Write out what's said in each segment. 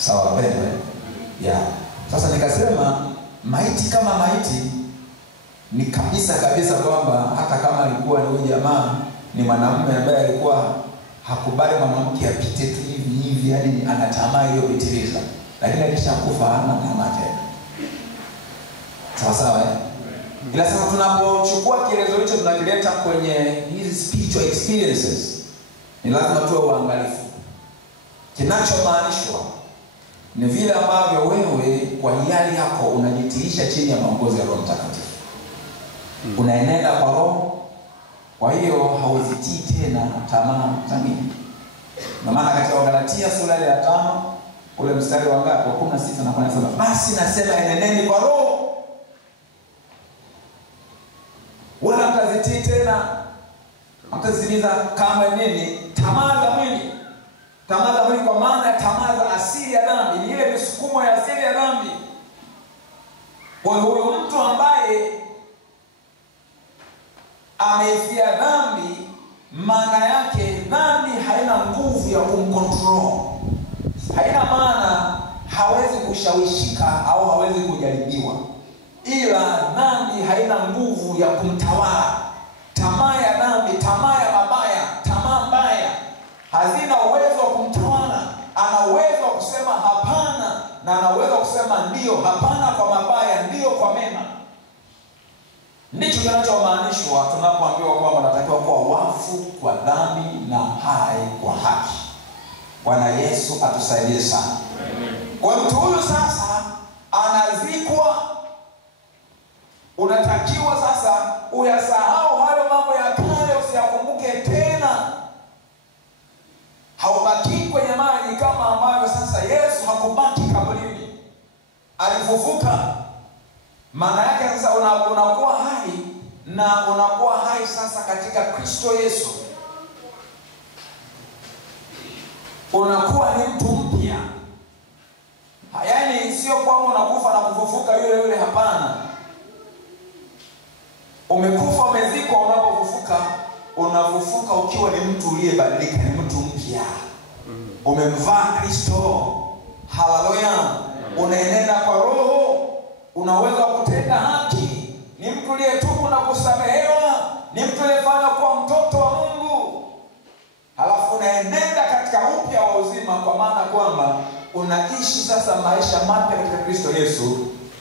Sawa pendwa? Yeah. Sasa nikasema maiti kama maiti ni kabisa kwamba hata kama alikuwa ni huyu jamaa ni mwanamume ambaye alikuwa hakubali mwanamke apite tu hivi hadi anatamaa hiyo pitiliza, lakini alishakufa hana tamaa tena. Sawa ila sasa tunapochukua kielezo hicho tunakileta kwenye hizi spiritual experiences, ni lazima tuwe uangalifu. Kinachomaanishwa ni vile ambavyo wewe kwa hiari yako unajitiisha chini ya maongozi ya Roho Mtakatifu. Unaenenda kwa Roho, kwa hiyo hauzitii tena tamaa za mwili. Kwa maana katika Galatia sura ya 5 ule mstari wa ngapi? Wa 16 na 17. Basi nasema enendeni kwa Roho, wala mtazitii tena, mtazimiza kama nini? Tamaa za mwili. Tamaa za mwili kwa maana ya tamaa za asili ya dhambi, ni ile misukumo ya asili ya dhambi. Kwa hiyo mtu ambaye ameifia dhambi, maana yake dhambi haina nguvu ya kumcontrol. Haina maana hawezi kushawishika au hawezi kujaribiwa, ila dhambi haina nguvu ya kumtawala. Tamaa ya dhambi, tamaa ya mabaya, tamaa mbaya hazina uwezo wa kumtawala. Ana uwezo wa kusema hapana, na ana uwezo wa kusema ndio. Hapana kwa mabaya, ndio kwa mema. Ndicho kinachomaanishwa tunapoambiwa kwamba tunatakiwa kuwa wafu kwa dhambi na hai kwa haki. Bwana Yesu atusaidie sana. Kwa mtu huyu sasa anazikwa, unatakiwa sasa uyasahau hayo mambo ya kale, usiyakumbuke tena. Haubaki kwenye maji kama ambavyo sasa Yesu hakubaki kaburini, alifufuka. Maana yake sasa unakuwa hai, na unakuwa hai sasa katika Kristo Yesu. Unakuwa ni mtu mpya. Yaani sio kwamba unakufa na kufufuka yule, hapana. Umekufa, umezikwa, unapofufuka unafufuka ukiwa ni mtu uliyebadilika, ni mtu mpya. Umemvaa Kristo. Haleluya. Unaenenda kwa Roho, unaweza kutenda haki, ni mtu aliyetubu na kusamehewa, ni mtu aliyefanya kuwa mtoto wa Mungu. Halafu unaenenda katika upya wa uzima, kwa maana kwamba unaishi sasa maisha mapya katika Kristo Yesu,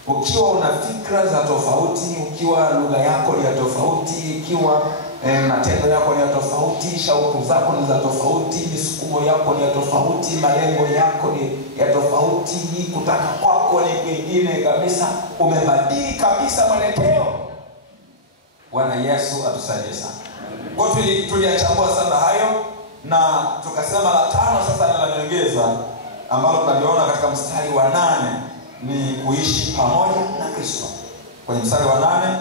ukiwa una fikra za tofauti, ukiwa lugha yako ni ya tofauti, ukiwa matendo yako ni ya tofauti, shauku zako ni za tofauti, misukumo yako ni ya tofauti, malengo yako ni ya tofauti, kutaka kwako ni kwingine kabisa. Umebadili kabisa mwelekeo. Bwana Yesu atusaidie sana. Kwa tuliachambua sana hayo, na tukasema la 5 sasa ni la nyongeza ambalo tunaliona katika mstari wa 8, ni kuishi pamoja na Kristo. Kwenye mstari wa 8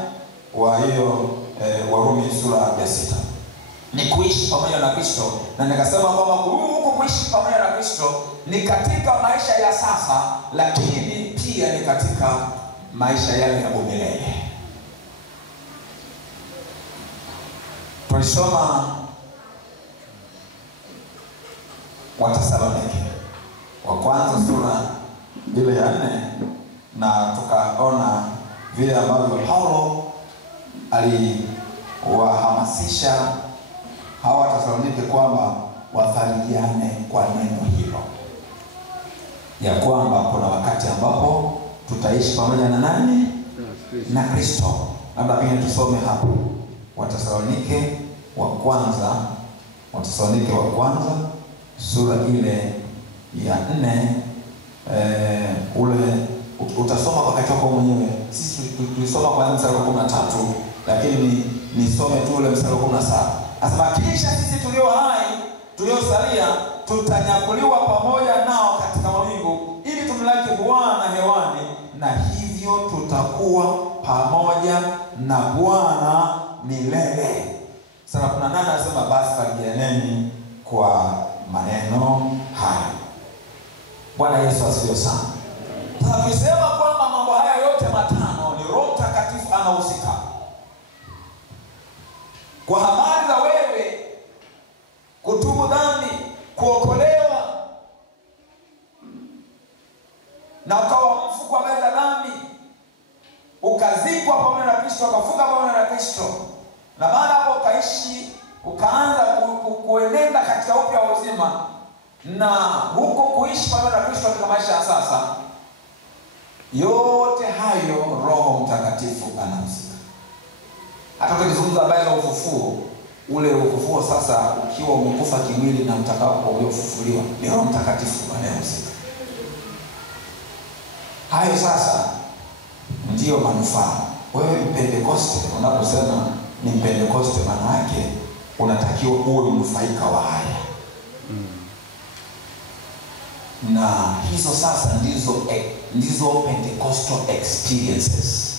wa hiyo Warumi sura ya 6 ni kuishi pamoja na Kristo. Na nikasema kwamba huko kuishi pamoja na Kristo ni katika maisha ya sasa, lakini pia ni katika maisha yale ya milele. Tulisoma Wathesalonike wa kwanza sura ile ya 4, na tukaona vile ambavyo Paulo aliwahamasisha hawa Wathesalonike kwamba wafarijiane kwa neno hilo, ya kwamba kuna wakati ambapo tutaishi pamoja na nani? Na Kristo. Labda pengine tusome hapo Wathesalonike wa kwanza sura ile ya 4, ule utasoma wakati wako mwenyewe. Sisi tulisoma kwa mstari wa 13, lakini nisome tu ule mstari wa 17. Asema kisha sisi tulio hai tuliosalia tutanyakuliwa pamoja nao katika mawingu, ili tumlaki Bwana hewani, na hivyo tutakuwa pamoja na Bwana milele. Sura 18 anasema basi farijianeni kwa maneno haya. Bwana Yesu asifiwe sana. Sasa tukisema kwamba mambo haya yote 5 ni Roho Mtakatifu anahusika. Kwa habari za wewe kutubu dhambi, kuokolewa, na ukawa mfu kwa habari za dhambi, ukazikwa pamoja na Kristo, ukafufuka pamoja na Kristo, na baada hapo ukaishi, ukaanza kuenenda katika upya wa uzima, na huko kuishi pamoja na Kristo katika maisha ya sasa, yote hayo Roho Mtakatifu anahusika. Hata tukizungumza habari za ufufuo, ule ufufuo sasa ukiwa umekufa kimwili na utakapokuwa ufufuliwa, ni Roho Mtakatifu anayehusika. Hayo sasa ndiyo manufaa. Wewe Pentekoste, unaposema ni Pentekoste, maana yake unatakiwa uwe mnufaika wa haya. Na hizo sasa ndizo Pentecostal experiences.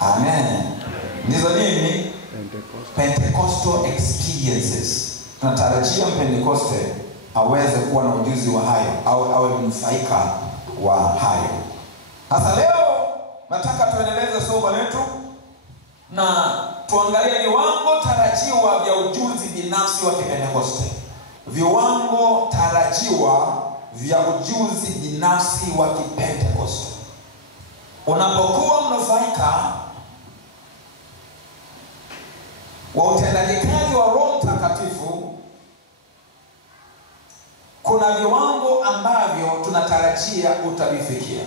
Amen. Ndizo nini? Pentecostal experiences. Tunatarajia Pentecoste aweze kuwa na ujuzi wa hayo, au awe mnufaika wa hayo. Sasa leo nataka tuendeleze somo letu na tuangalie viwango tarajiwa vya ujuzi binafsi wa Pentecoste. Viwango tarajiwa vya ujuzi binafsi wa Pentecoste. Unapokuwa mnufaika wa utendaji kazi wa Roho Mtakatifu, kuna viwango ambavyo tunatarajia utavifikia.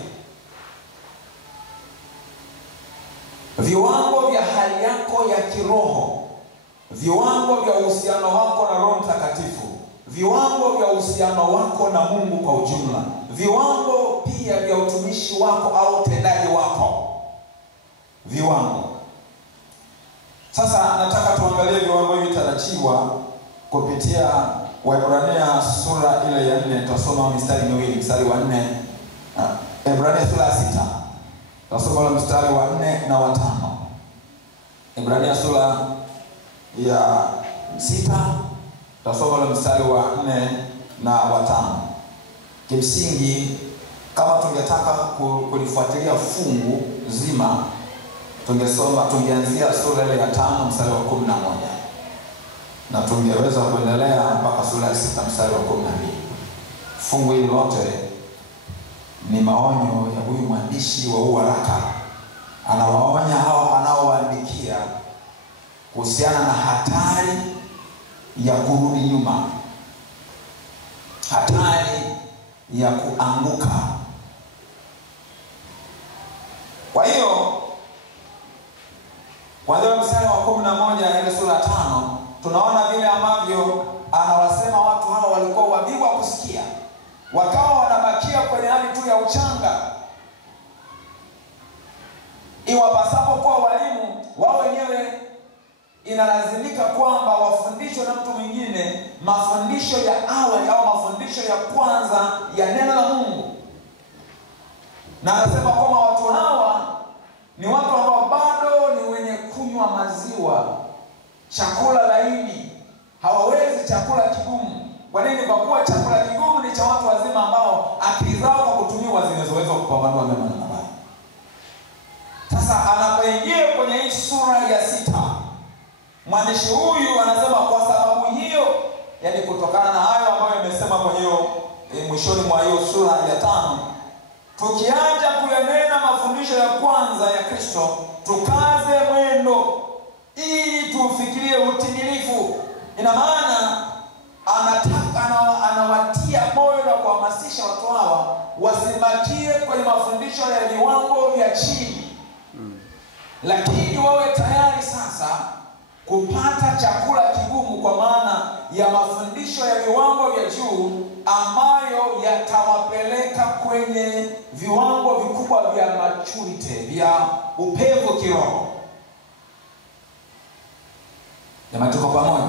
Viwango vya hali yako ya kiroho, viwango vya uhusiano wako na Roho Mtakatifu, viwango vya uhusiano wako na Mungu kwa ujumla, viwango pia vya utumishi wako au utendaji wako. Viwango. Sasa nataka tuangalie viwango hivi tarajiwa kupitia Waebrania sura ile ya 4. Tutasoma mistari miwili, mstari wa 4. Waebrania sura ya 6. Tutasoma mstari wa 4 na wa 5. Waebrania sura ya 6, tutasoma mstari wa 4 na wa 5. Kimsingi, kama tungetaka kulifuatilia fungu zima, tungeanzia sura ile ya 5 mstari wa 11 na tungeweza kuendelea mpaka sura ya 6 mstari wa 12. Fungu hili lote ni maonyo ya huyu mwandishi wa huu waraka. Anawaonya hao anaowaandikia kuhusiana na hatari ya kurudi nyuma, hatari ya kuanguka. Kwa hiyo kuanzia mstari wa 11 ile sura 5, tunaona vile ambavyo anawasema watu hao walikuwa wavivu kusikia, wakawa wanabakia kwenye hali tu ya uchanga. Iwapasapo kwa walimu wao wenyewe, inalazimika kwamba wafundishwe na mtu mwingine mafundisho ya awali au mafundisho ya kwanza ya neno la Mungu. Na anasema kwamba watu hawa ni watu ambao bado ni wenye kunywa maziwa, chakula laini, hawawezi chakula kigumu. Kwa nini? Kwa kuwa chakula kigumu ni cha watu wazima ambao akili zao kwa kutumiwa zinazoweza kupambanua mema na mabaya. Sasa anapoingia kwenye hii sura ya 6, mwandishi huyu anasema kwa sababu hiyo, yani kutokana na hayo ambayo imesema kwenye hiyo mwishoni mwa hiyo sura ya 5, tukiacha kuyanena mafundisho ya kwanza ya Kristo, tukaze mwendo ili tufikirie utimilifu. Ina maana anawatia moyo na kuhamasisha watu hawa wasibakie kwenye mafundisho ya viwango vya chini, lakini wawe tayari sasa kupata chakula kigumu, kwa maana ya mafundisho ya viwango vya juu ambayo yatawapeleka kwenye viwango vikubwa vya maturity, vya upevu kiroho. Jamani, tuko pamoja?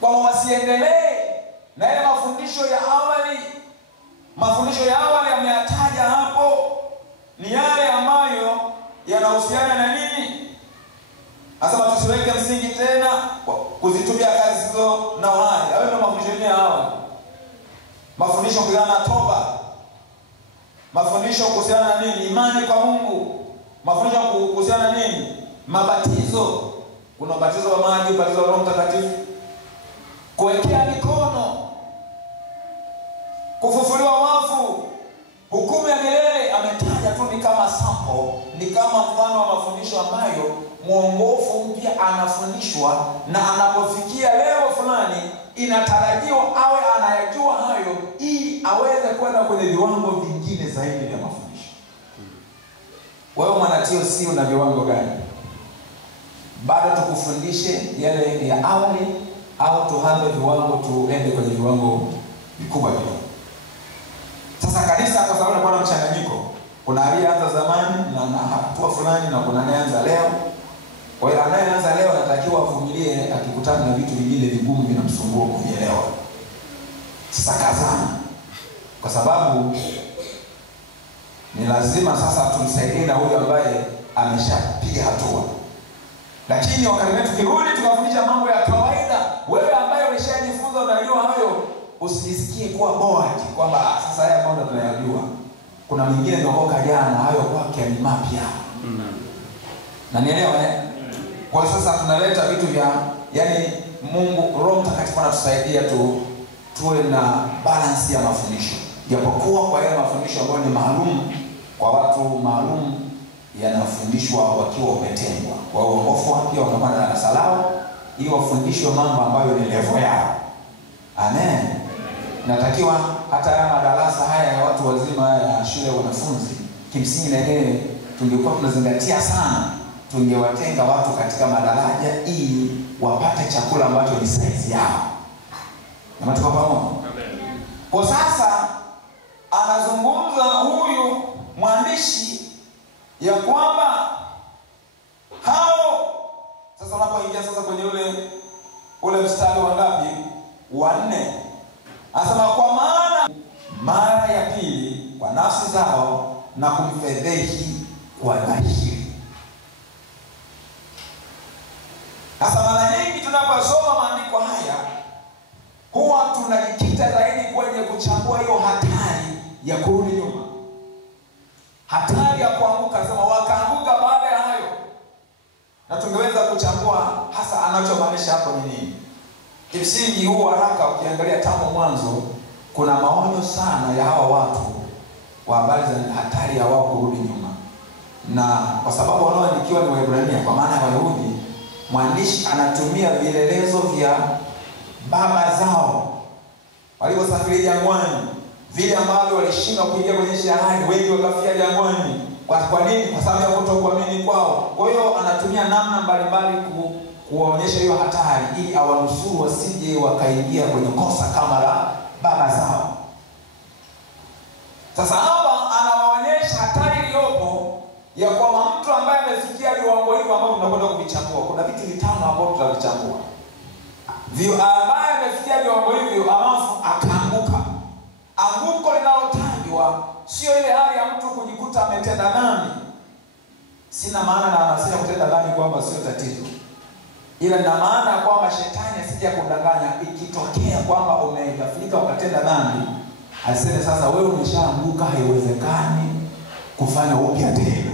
Kwa wasiendelee na ile mafundisho ya awali. Mafundisho ya awali yameyataja hapo ni yale ambayo yanahusiana na nini? Asema tusiweke msingi tena kuzitumia kazi hizo na uhai. Hayo ndio mafundisho yenyewe awali. Mafundisho kuhusiana na toba. Mafundisho kuhusiana na nini? Imani kwa Mungu. Mafundisho kuhusiana na nini? Mabatizo. Kuna ubatizo wa maji, ubatizo wa Roho Mtakatifu, kuwekea mikono, kufufuliwa wafu, Hukumu ya milele ametaja tu ni kama sample, ni kama mfano wa mafundisho ambayo mwongofu mpya anafundishwa, na anapofikia leo fulani inatarajiwa awe anayajua hayo ili aweze kwenda kwenye viwango vingine zaidi vya mafundisho. Wewe mwanatio si una viwango gani? Bado tukufundishe yale ya awali au tuhame viwango tuende kwenye viwango vikubwa kidogo? Sasa kanisa kwa sababu kuna mchanganyiko, kuna aliyeanza zamani na hatua fulani na kuna anayeanza leo. Kwa hiyo anayeanza leo anatakiwa avumilie akikutana na vitu vingine vigumu vinamsumbua kuvielewa. Sasa kazana, kwa sababu ni lazima sasa tumsaidie na huyo ambaye ameshapiga hatua. Lakini wakati wetu kirudi tukafundisha mambo ya kawaida, wewe ambaye umeshajifunza unajua hayo, usijisikie kuwa bored kwamba sasa haya mambo tunayajua. Kuna mwingine ndoka jana hayo kwake ni mapya. Na nielewa Kwa sasa tunaleta vitu vya Mungu Roho Mtakatifu anatusaidia tuwe na balance ya mafundisho. Japokuwa kwa yale mafundisho ambayo ni maalum kwa watu maalum yanafundishwa wakiwa umetengwa. Kwa hiyo waongofu pia wanapanda darasa lao ili wafundishwe mambo ambayo ni level yao. Amen. Natakiwa hata haya madarasa haya ya watu wazima ya shule ya wanafunzi, kimsingi na yeye tungekuwa tunazingatia sana, tungewatenga watu katika madaraja ili wapate chakula ambacho ni size yao. Na mtu pamoja. Kwa sasa anazungumza huyu mwandishi ya kwamba hao sasa unapoingia sasa kwenye ule mstari wa ngapi? Wa 4. Anasema kwa maana mara ya pili kwa nafsi zao na kumfedhehi kwa dhahiri. Sasa mara nyingi tunaposoma maandiko haya huwa tunajikita zaidi kwenye kuchambua hiyo hatari ya kurudi nyuma, hatari ya kuanguka. Sema wakaanguka baada ya hayo, na tungeweza kuchambua hasa anachomaanisha hapo ni nini. Kimsingi huu haraka ukiangalia tangu mwanzo kuna maonyo sana ya hawa watu wa habari za hatari ya wao kurudi nyuma, na kwa sababu wanaoandikiwa ni Waebrania, kwa maana ya Wayahudi, mwandishi anatumia vielelezo vya baba zao waliposafiri jangwani, vile ambavyo walishindwa kuingia kwenye nchi ya ahadi, wengi wakafia jangwani. Kwa nini? Kwa sababu ya kutokuamini kwao. Kwa hiyo anatumia namna mbalimbali kuwaonyesha hiyo hatari ili awanusuru wasije wakaingia kwenye kosa kama la baba zao. Sasa hapa anawaonyesha hatari iliyopo ya kwamba mtu ambaye amefikia viwango hivyo ambavyo tunakwenda kuvichambua. Kuna vitu vitano ambavyo tutavichambua. Ambaye amefikia viwango hivyo alafu akaanguka. Anguko linalotajwa sio ile hali ya mtu kujikuta ametenda dhambi. Sina maana na anasema kutenda dhambi kwamba sio tatizo, ila na maana kwamba shetani asije kudanganya ikitokea kwamba umegafilika ukatenda dhambi, aseme sasa wewe umeshaanguka, haiwezekani kufanya upya tena.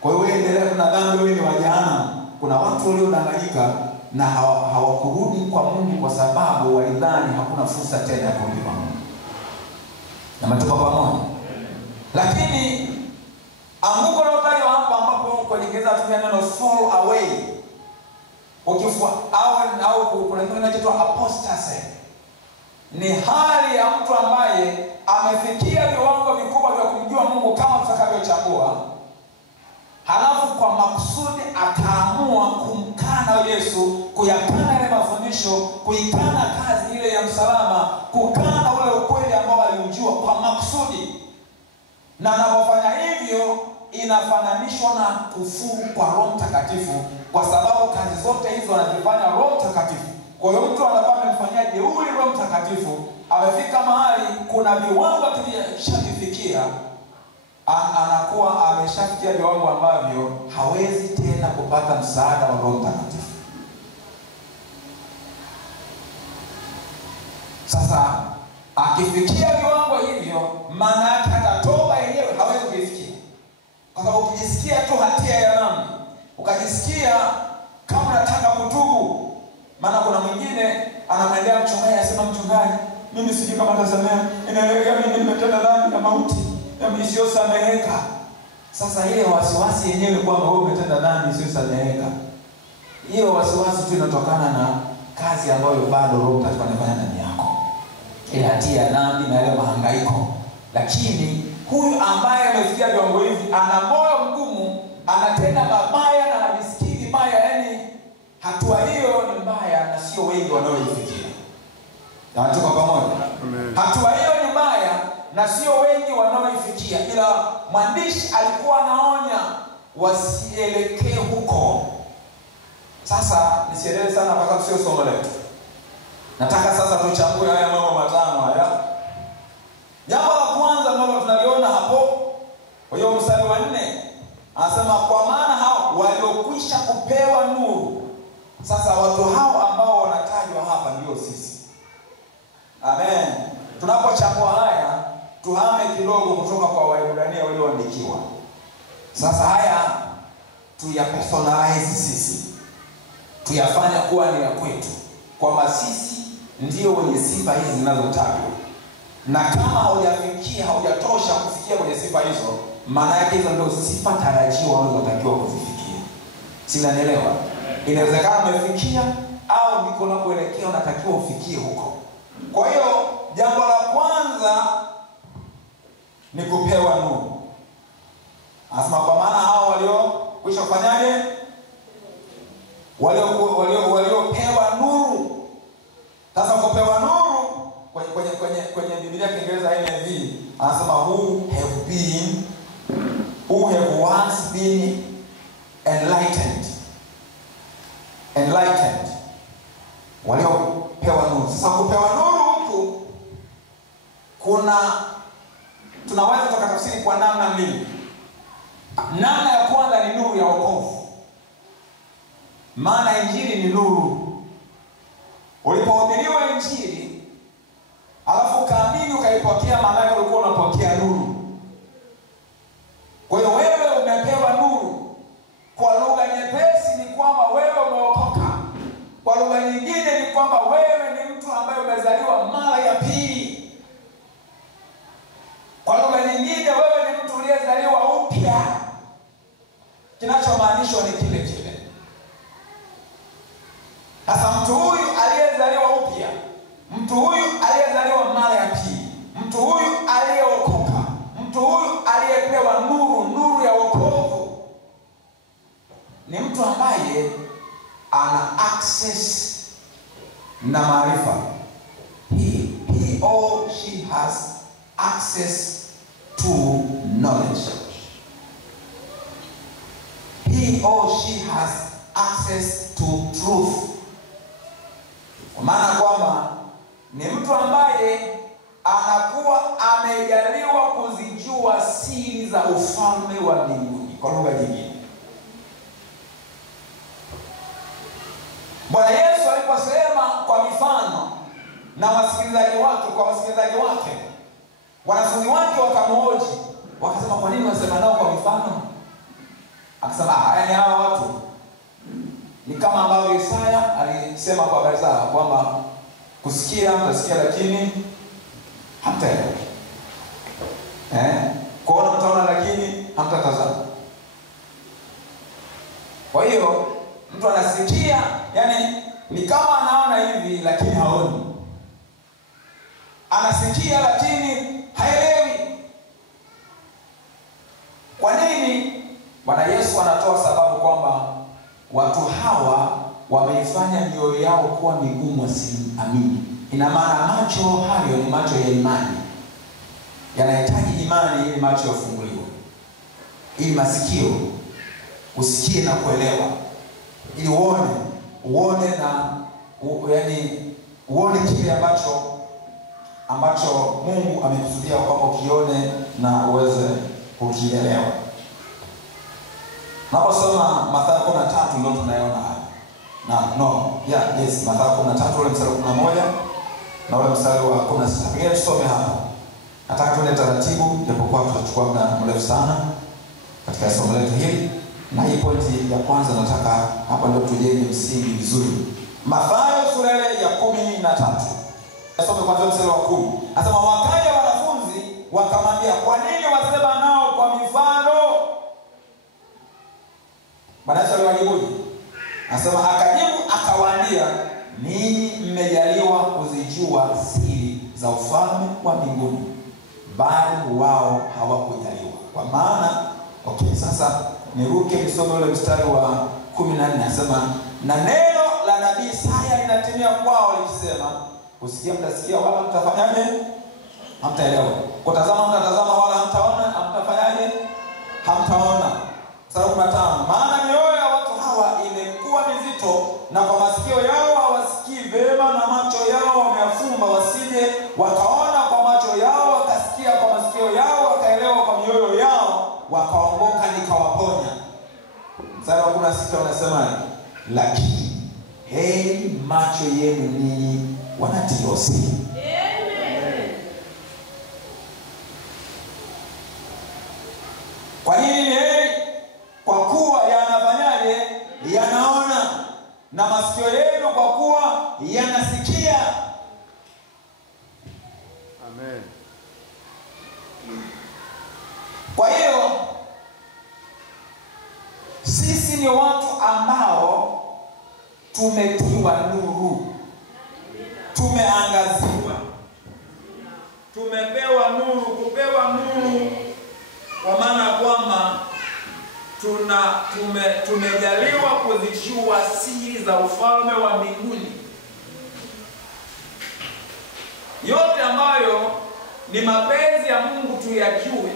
Kwa hiyo wewe endelea na dhambi, wewe ni wa jehanamu. Kuna watu waliodanganyika na hawakurudi kwa Mungu kwa sababu walidhani hakuna fursa tena ya kurudi kwa Mungu. Na matupa pamoja. Lakini anguko lotajwa hapa ambapo kwa Kiingereza tunatumia neno fall away. Ukifua au kuna kitu kinachoitwa apostasy. Ni hali ya mtu ambaye amefikia viwango vikubwa vya kumjua Mungu kama tutakavyochambua, halafu kwa makusudi akaamua kumkana Yesu, kuyakana ile mafundisho, kuikana kazi ile ya msalaba, kukana ule ukweli ambao aliujua kwa makusudi. Na anapofanya hivyo inafananishwa na kufuru kwa Roho Mtakatifu, kwa sababu kazi zote hizo anazifanya Roho Mtakatifu. Kwa hiyo mtu anakuwa amemfanyia jeuri Roho Mtakatifu, amefika mahali kuna viwango akishafikia, anakuwa ameshafikia viwango ambavyo hawezi tena kupata msaada wa Roho Mtakatifu. Sasa akifikia viwango hivyo, maana yake hata toba yenyewe hawezi kufikia. Kwa sababu ukijisikia tu hatia ya dhambi, ukajisikia kama unataka kutubu, maana kuna mwingine anamwendea mchungaji asema, mchungaji, mimi sijui kama nitasamehe, inaelekea mimi nimetenda dhambi ya mauti. isiyosameheka. Sasa ile wasiwasi yenyewe kwamba wewe umetenda dhambi isiyosameheka, hiyo wasiwasi tu inatokana na kazi ambayo bado Roho Mtakatifu anafanya ndani yako, ile hatia ya dhambi na ile mahangaiko. Lakini huyu ambaye amefikia viwango hivi ana moyo mgumu, anatenda mabaya na hajisikii vibaya, yani hatua hiyo ni mbaya na sio wengi wanaoifikia. Na tuko pamoja? Hatua hiyo ni mbaya na sio wengi wanaoifikia, ila mwandishi alikuwa anaonya wasielekee huko. Sasa nisiendelee sana kwa sababu sio somo letu. Nataka sasa tuchambue haya mambo matano haya. Jambo la kwanza ambalo tunaliona hapo, kwa hiyo mstari wa 4 anasema kwa maana hao waliokwisha kupewa nuru. Sasa watu hao ambao wanatajwa hapa ndio sisi. Amen. Tunapochambua haya, tuhame kidogo kutoka kwa Waebrania walioandikiwa. Sasa haya tuyapersonalize sisi, tuyafanya kuwa ni ya kwetu, kwamba sisi ndio wenye sifa hizi zinazotajwa. Na kama haujatosha kufikia kwenye sifa hizo, maana yake hizo ndio sifa tarajiwa unazotakiwa kuzifikia. Sinanielewa? Inawezekana umefikia au ndiko unakoelekea unatakiwa ufikie huko. Kwa hiyo jambo la kwanza ni kupewa nuru. Anasema kwa maana hao waliokwisha kufanyaje? Waliopewa nuru. Sasa kupewa nuru kwenye Biblia Kiingereza NIV anasema who have once been enlightened. Waliopewa nuru. Sasa kupewa nuru huku tunaweza tukatafsiri kwa namna mbili. Namna ya kwanza ni nuru ya wokovu. Maana injili ni nuru. Ulipohubiriwa injili, alafu kaamini ukaipokea, maana yake ulikuwa unapokea nuru. Kwa hiyo wewe umepewa nuru. Kwa lugha nyepesi ni kwamba wewe umeokoka. Kwa lugha nyingine ni kwamba wewe ni mtu ambaye umezaliwa mara ya pili. Kwa lugha nyingine wewe ni mtu uliyezaliwa upya. Kinachomaanishwa ni kile kile. Sasa mtu huyu aliyezaliwa upya, mtu huyu aliyezaliwa mara ya pili, mtu huyu aliyeokoka, mtu huyu aliyepewa nuru ya wokovu, ni mtu ambaye ana access na maarifa. He or she has access to knowledge. He or she has access to truth. Kwa maana kwamba ni mtu ambaye anakuwa amejaliwa kuzijua siri za ufalme wa mbinguni. Kwa lugha nyingine, Bwana Yesu aliposema kwa mifano na wasikilizaji wake, wanafunzi wake wakamhoji, wakasema kwa nini wasema nao kwa mifano? Akasema haya ni hawa watu. Ni kama ambavyo Isaya alisema kwa habari zao kwamba kusikia mtasikia lakini hamtaelewa. Kuona mtaona lakini hamtatazama. Kwa hiyo mtu anasikia, yani ni kama anaona hivi lakini haoni. Anasikia lakini haelewi. Kwa nini? Bwana Yesu anatoa sababu kwamba watu hawa wameifanya mioyo yao kuwa migumu wasiamini. Ina maana macho hayo ni macho ya imani. Yanahitaji imani ili macho yafunguliwe, ili masikio usikie na kuelewa, ili uone na uone kile ambacho Mungu amekusudia kwamba ukione na uweze kukielewa. Naposoma Mathayo 13 ndio tunaona haya. Mathayo 13 ule mstari wa 11 na ule mstari wa 16. Pia tusome hapa. Nataka tuende taratibu japokuwa tutachukua muda mrefu sana katika somo letu hili. Na hii pointi ya kwanza nataka hapa ndio tujenge msingi vizuri. Mathayo sura ya 13. Nasome kwanza mstari wa 10. Anasema wakaja wanafunzi wakamwambia akawaambia, kwa nini wasema nao kwa mifano? Bwana Yesu aliwajibu, anasema akajibu akawaambia, ninyi mmejaliwa kuzijua siri za ufalme wa mbinguni, bali wao hawakujaliwa. Kwa maana sasa niruke nisome ule mstari wa 14, anasema, na neno la nabii Isaya linatimia kwao likisema, kusikia mtasikia wala mtafanyaje? Hamtaelewa. Kutazama mtatazama wala hamtaona, hamtafanyaje? Hamtaona. Sura 15, maana mioyo ya watu hawa imekuwa mizito, na kwa masikio yao hawasikii vema, na macho yao wameyafumba, wasije wakaona kwa macho yao, wakasikia kwa masikio yao, wakaelewa kwa mioyo yao, wakaongoka nikawaponya. Sura 16 unasema, lakini heri macho yenu ninyi wanatiosi. Amen. Kwa nini heri? Kwa kuwa yanafanyaje? Yanaona. Na masikio yenu kwa kuwa yanasikia. Amen. Kwa hiyo sisi ni watu ambao tumetiwa nuru, tumeangaziwa, tumepewa nuru. Kupewa nuru kwa maana kwamba tumejaliwa kuzijua siri za ufalme wa mbinguni, yote ambayo ni mapenzi ya Mungu tuyajue,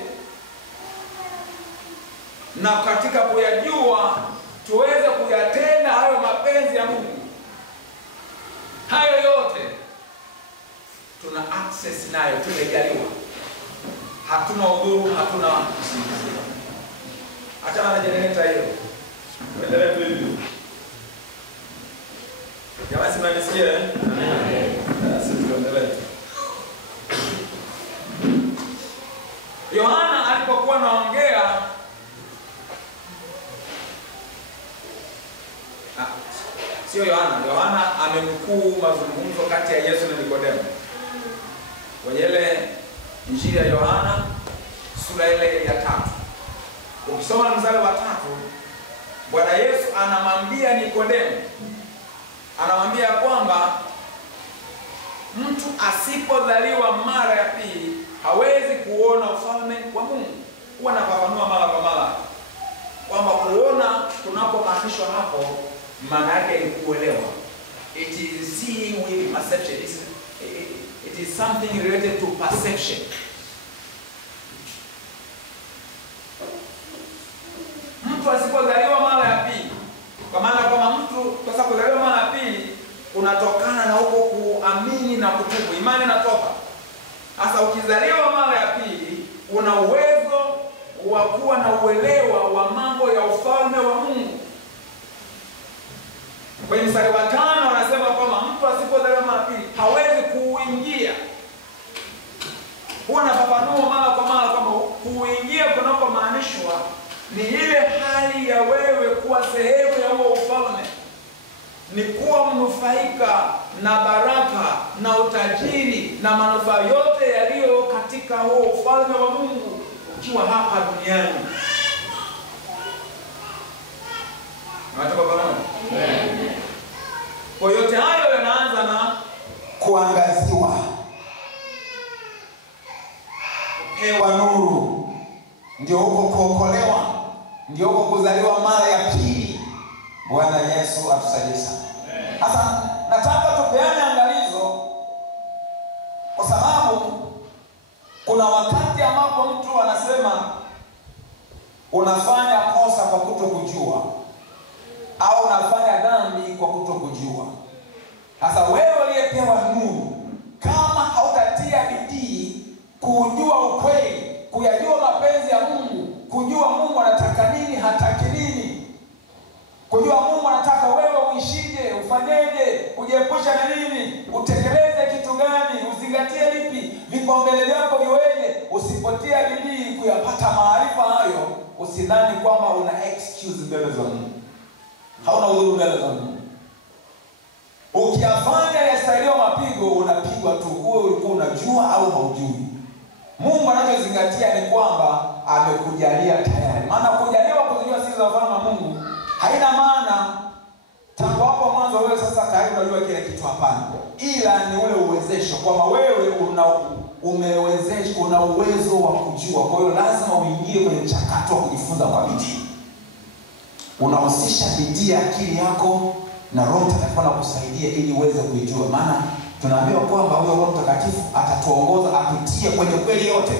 na katika kuyajua tuweze kuyatenda hayo mapenzi ya Mungu. Hayo yote tuna access nayo, tumejaliwa. Hatuna udhuru, hatuna kisingizio. Achana na generator hiyo. Endelea tu hivi. Jamani, mnanisikia? Amen. Sisi tuendelee. Yohana alipokuwa anaongea, sio Yohana amenukuu mazungumzo kati ya Yesu na Nikodemo. Kwenye ile Injili ya Yohana sura ile ya 3. Ukisoma mstari wa 3, Bwana Yesu anamwambia Nikodemo, anamwambia kwamba mtu asipozaliwa mara ya pili hawezi kuona ufalme wa Mungu. Huwa nafafanua mara kwa mara kwamba kuona tunapomaanishwa hapo maana yake ni kuelewa. It is seeing with perception. It is something related to perception. Mtu asipozaliwa mara ya pili, kwa maana kama mtu sasa kuzaliwa mara ya pili unatokana na huko kuamini na kutubu, imani inatoka. Sasa ukizaliwa mara ya pili una uwezo wa kuwa na uelewa wa mambo ya ufalme wa Mungu. Kwenye mstari wa 5 wanasema kwamba mtu asipozaliwa mara ya pili hawezi kuingia. Huwa nafafanua mara kwa mara kwamba kuingia kunapomaanishwa ni ile hali ya wewe kuwa sehemu ya huo ufalme, ni kuwa mnufaika na baraka na utajiri na manufaa yote yaliyo katika huo ufalme wa Mungu ukiwa hapa duniani. Nataka kuona. Kwa yote hayo yanaanza na kuangaziwa, kupewa nuru, ndio huko kuokolewa, ndio huko kuzaliwa mara ya pili. Bwana Yesu atusaidie sana. Sasa nataka tupeane angalizo, kwa sababu kuna wakati ambapo mtu anasema unafanya kosa kwa kutokujua, au unafanya dhambi kwa kutokujua. Sasa wewe uliyepewa nuru, kama hautatia bidii kujua ukweli, kuyajua mapenzi ya Mungu, kujua Mungu anataka nini, hataki nini, kujua Mungu anataka wewe uishije, ufanyeje, ujiepusha na nini, utekeleze kitu gani, uzingatie lipi, vipaumbele vyako viweje, usipotia bidii kuyapata maarifa hayo, usidhani kwamba una excuse mbele za Mungu. Hauna udhuru mbele za Mungu. Ukiyafanya yastahiliwa mapigo, unapigwa tu, uwe ulikuwa unajua au haujui. Mungu anachozingatia ni kwamba amekujalia tayari. Maana kujaliwa kuzijua siri za ufalme wa Mungu haina maana tangu hapo mwanzo wewe sasa tayari unajua kile kitu, hapana. Ila ni ule uwezesho kwamba wewe umewezeshwa, una uwezo wa kujua. Kwa hiyo lazima uingie kwenye mchakato wa kujifunza kwa bidii. Unahusisha bidii ya akili yako na Roho Mtakatifu anakusaidia ili uweze kuijua. Maana tunaambiwa kwamba huyo Roho Mtakatifu atatuongoza, atutie kwenye kweli yote.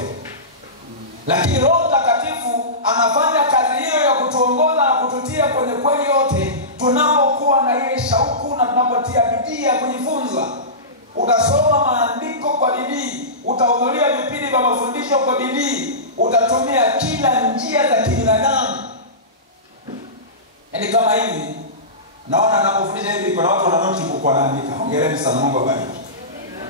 Lakini Roho Mtakatifu anafanya kazi hiyo ya kutuongoza na kututia kwenye kweli yote tunapokuwa na ile shauku na tunapotia bidii ya kujifunza. Utasoma maandiko kwa bidii, utahudhuria vipindi vya mafundisho kwa bidii, utatumia kila njia za kibinadamu. Yaani kama hivi naona anapofundisha hivi kuna watu wana notebook wanaandika. Hongereni sana, Mungu awabariki.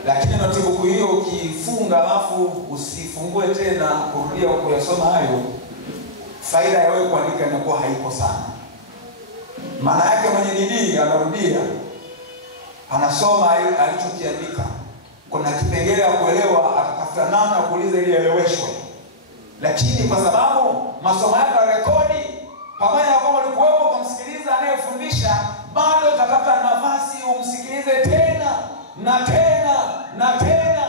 Lakini notebook hiyo ukifunga alafu usifungue tena kurudia kuyasoma hayo, faida ya wewe kuandika inakuwa haiko sana. Maana yake mwenye bidii anarudia, anasoma alichokiandika. Kuna kipengele ya kuelewa, atatafuta namna ya kuuliza ili aeleweshwe. Lakini kwa sababu masomo yako ya rekodi, pamoja na kwamba ulikuwepo kumsikiliza anayefundisha, bado utatafuta nafasi umsikilize tena na tena na tena.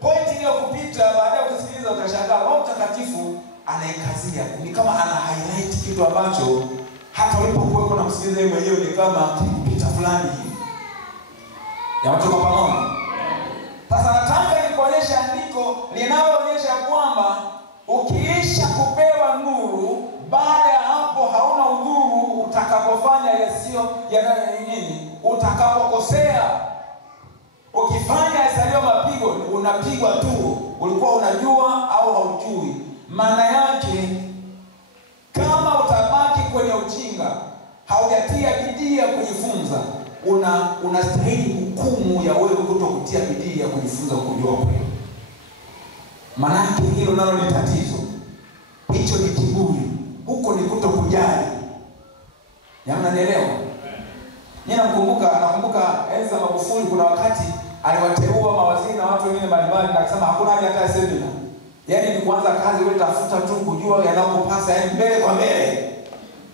Pointi iliyokupita baada ya kusikiliza utashangaa Roho Mtakatifu anaikazia. Ni kama ana highlight kitu ambacho hata ulipokuwepo na msikiliza yeye mwenyewe ni kama kupita fulani hivi. Yametoka pamoja. Sasa nataka nikuonyeshe andiko linaloonyesha kwamba ukiisha kupewa nuru, baada ya hapo hauna udhuru utakapofanya yasiyo yanayo nini, utakapokosea. Ukifanya yasiyo mapigo, unapigwa tu, ulikuwa unajua au haujui. Maana yake kama utabaki kwenye ujinga, haujatia bidii ya kujifunza, unastahili hukumu ya wewe kutokutia bidii ya kujifunza kujua kweli. Maana yake hilo nalo ni tatizo. Hicho ni kiburi, huko ni kutokujali. Mnanielewa? Nakumbuka enzi za Magufuli kuna wakati aliwateua mawaziri na watu wengine mbalimbali na akasema hakuna haja hata semina. Yaani ni kuanza kazi wewe tafuta tu kujua yanayopasa, yaani mbele kwa mbele.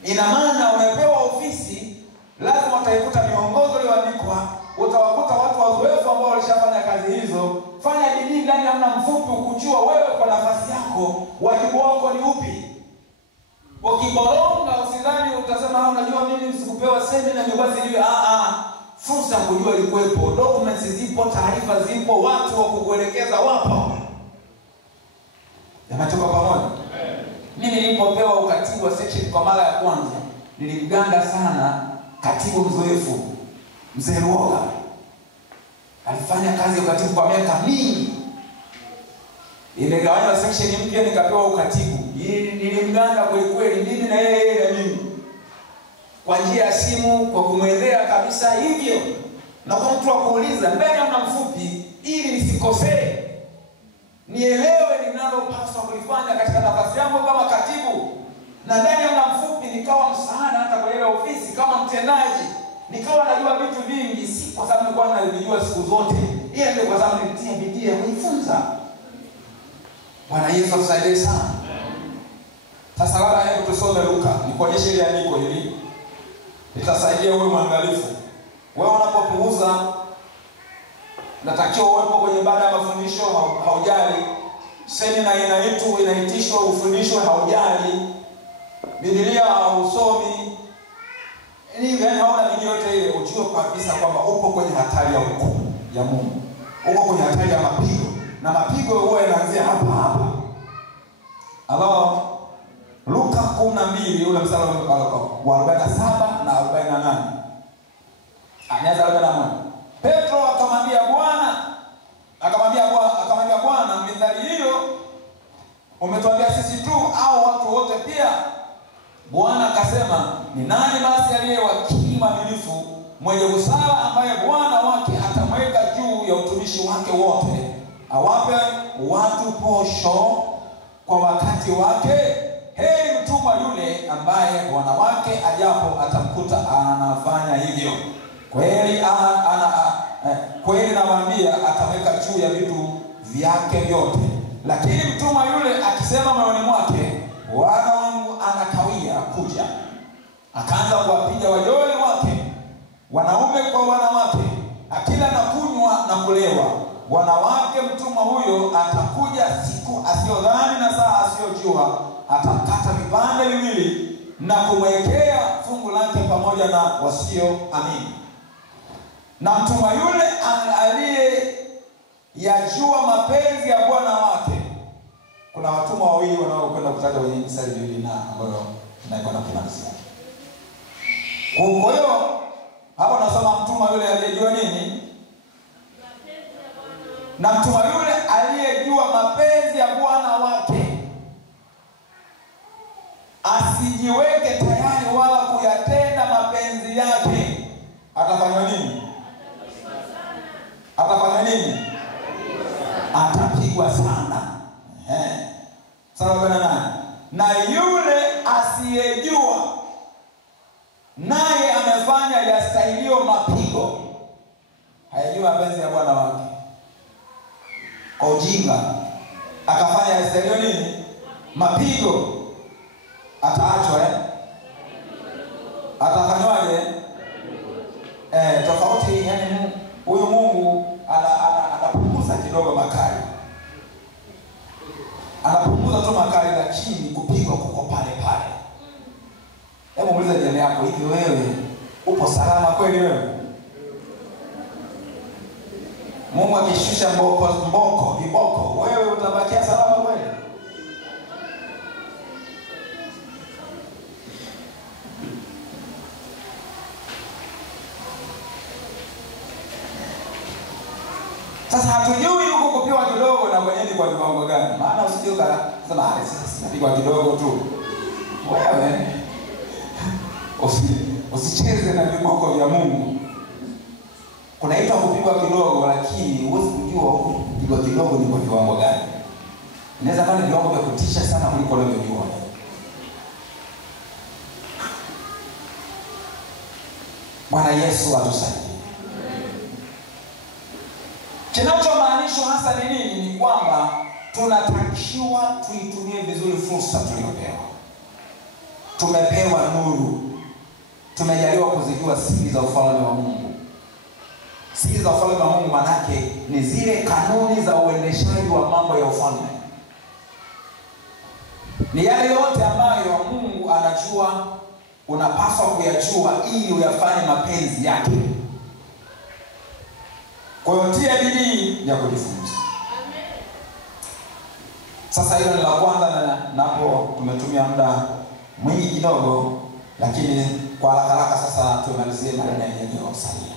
Ina maana umepewa ofisi, lazima utaikuta miongozo iliyoandikwa, utawakuta watu wazoefu ambao walishafanya kazi hizo. Fanya bidii ndani ya muda mfupi ukujua wewe kwa nafasi yako wajibu wako ni upi. Ukiboronga usidhani utasema unajua mimi sikupewa semina ndio basi hiyo. Fursa kujua ilikuwepo, documents zipo, taarifa zipo, watu wa kukuelekeza wapo. Yametoka pamoja. Mimi nilipopewa ukatibu wa section kwa mara ya kwanza, nilimganda sana katibu mzoefu Mzee Ruoga. Alifanya kazi ya ukatibu kwa miaka mingi. Imegawanywa section mpya nikapewa ukatibu. Nilimganda kweli mimi na yeye na mimi. Kwa njia ya simu, kwa kumwendea kabisa hivyo. Na kwa mtu wa kuuliza mbele ya muda mfupi ili nisikosee. Nielewe ninalopaswa kulifanya katika nafasi yangu kama katibu. Na ndani ya muda mfupi nikawa msaada hata kwa ile ofisi kama mtendaji. Nikawa najua vitu vingi, si kwa sababu nilikuwa nalijua siku zote. Ila ndio kwa sababu nilitia bidii ya kujifunza. Bwana Yesu atusaidie sana. Sasa labda hebu tusome Luka, nikuonyeshe ile andiko hili. Litasaidia wewe mwangalifu. Wewe unapopuuza, natakiwa uwepo kwenye baada ya mafundisho, haujali. Semina inaitishwa ufundishwe, haujali. Biblia hausomi. Yaani hauna bidii yote ile, ujue kabisa kwamba upo kwenye hatari ya hukumu ya Mungu. Uko kwenye hatari ya mapigo. Na mapigo huwa yanaanzia hapa. Ambao Luka 12 ule mstari wa 47 na 48. Anaanza 41. Petro akamwambia Bwana, mithali hiyo umetuambia sisi tu au watu wote pia? Bwana akasema, ni nani basi aliye wakili mwaminifu mwenye busara ambaye bwana wake atamweka juu ya utumishi wake wote, awape watu posho kwa wakati wake? Heri mtumwa yule ambaye bwana wake ajapo atamkuta anafanya hivyo. Kweli nawaambia atamweka juu ya vitu vyake vyote. Lakini mtumwa yule akisema moyoni mwake, Bwana wangu anakawia kuja, akaanza kuwapiga wajoli wake, wanaume kwa wanawake, akila na kunywa na kulewa. Bwana wake mtumwa huyo atakuja siku asiyodhani na saa asiyojua, atakata vipande viwili na kumwekea fungu lake pamoja na wasio amini. Na mtumwa yule aliyeyajua mapenzi ya bwana wake. Kuna watumwa wawili wanaokwenda kutaja kwenye mstari miwili na ambayo tunakwenda kumalizia. Kwa hiyo hapo nasoma mtumwa yule aliyejua nini? Na mtumwa yule aliyejua mapenzi ya bwana wake asijiweke tayari wala kuyatenda mapenzi yake, atafanywa nini? Atafanywa nini? Atapigwa sana. Sawa nani? Na yule asiyejua naye amefanya yastahilio mapigo. Hayajua mapenzi ya bwana wake, kwa ujinga akafanya yastahilio nini? Mapigo. Ataachwa atafanywaje? Tofauti, yani huyu Mungu anapunguza kidogo makali. Anapunguza tu makali, lakini kupigwa kuko pale pale. Hebu muulize jirani yako, hivi wewe upo salama kweli wewe? Mungu akishusha viboko, wewe utabakia salama kweli? Sasa hatujui huko kupiwa kidogo na kwenye kwa kiwango gani. Maana usije ukasema sasa sinapigwa kidogo tu. Wewe usicheze na viboko vya Mungu. Kunaitwa kupigwa kidogo, lakini huwezi kujua kupigwa kidogo ni kwa kiwango gani. Inaweza kuwa ni viwango vya kutisha sana kuliko unavyojua. Bwana Yesu atusaidie. Kinachomaanisha hasa ni nini? Ni kwamba tunatakiwa tuitumie vizuri fursa tuliyopewa. Tumepewa nuru. Tumejaliwa kuzijua siri za ufalme wa Mungu. Siri za ufalme wa Mungu manake ni zile kanuni za uendeshaji wa mambo ya ufalme. Ni yale yote ambayo Mungu anajua unapaswa kuyajua ili uyafanye mapenzi yake. Kwa hiyo tia bidii ya kujifunza. Sasa hilo ni la kwanza, na napo tumetumia muda mwingi kidogo, lakini kwa haraka sasa tumalizie maneno yaliyosalia.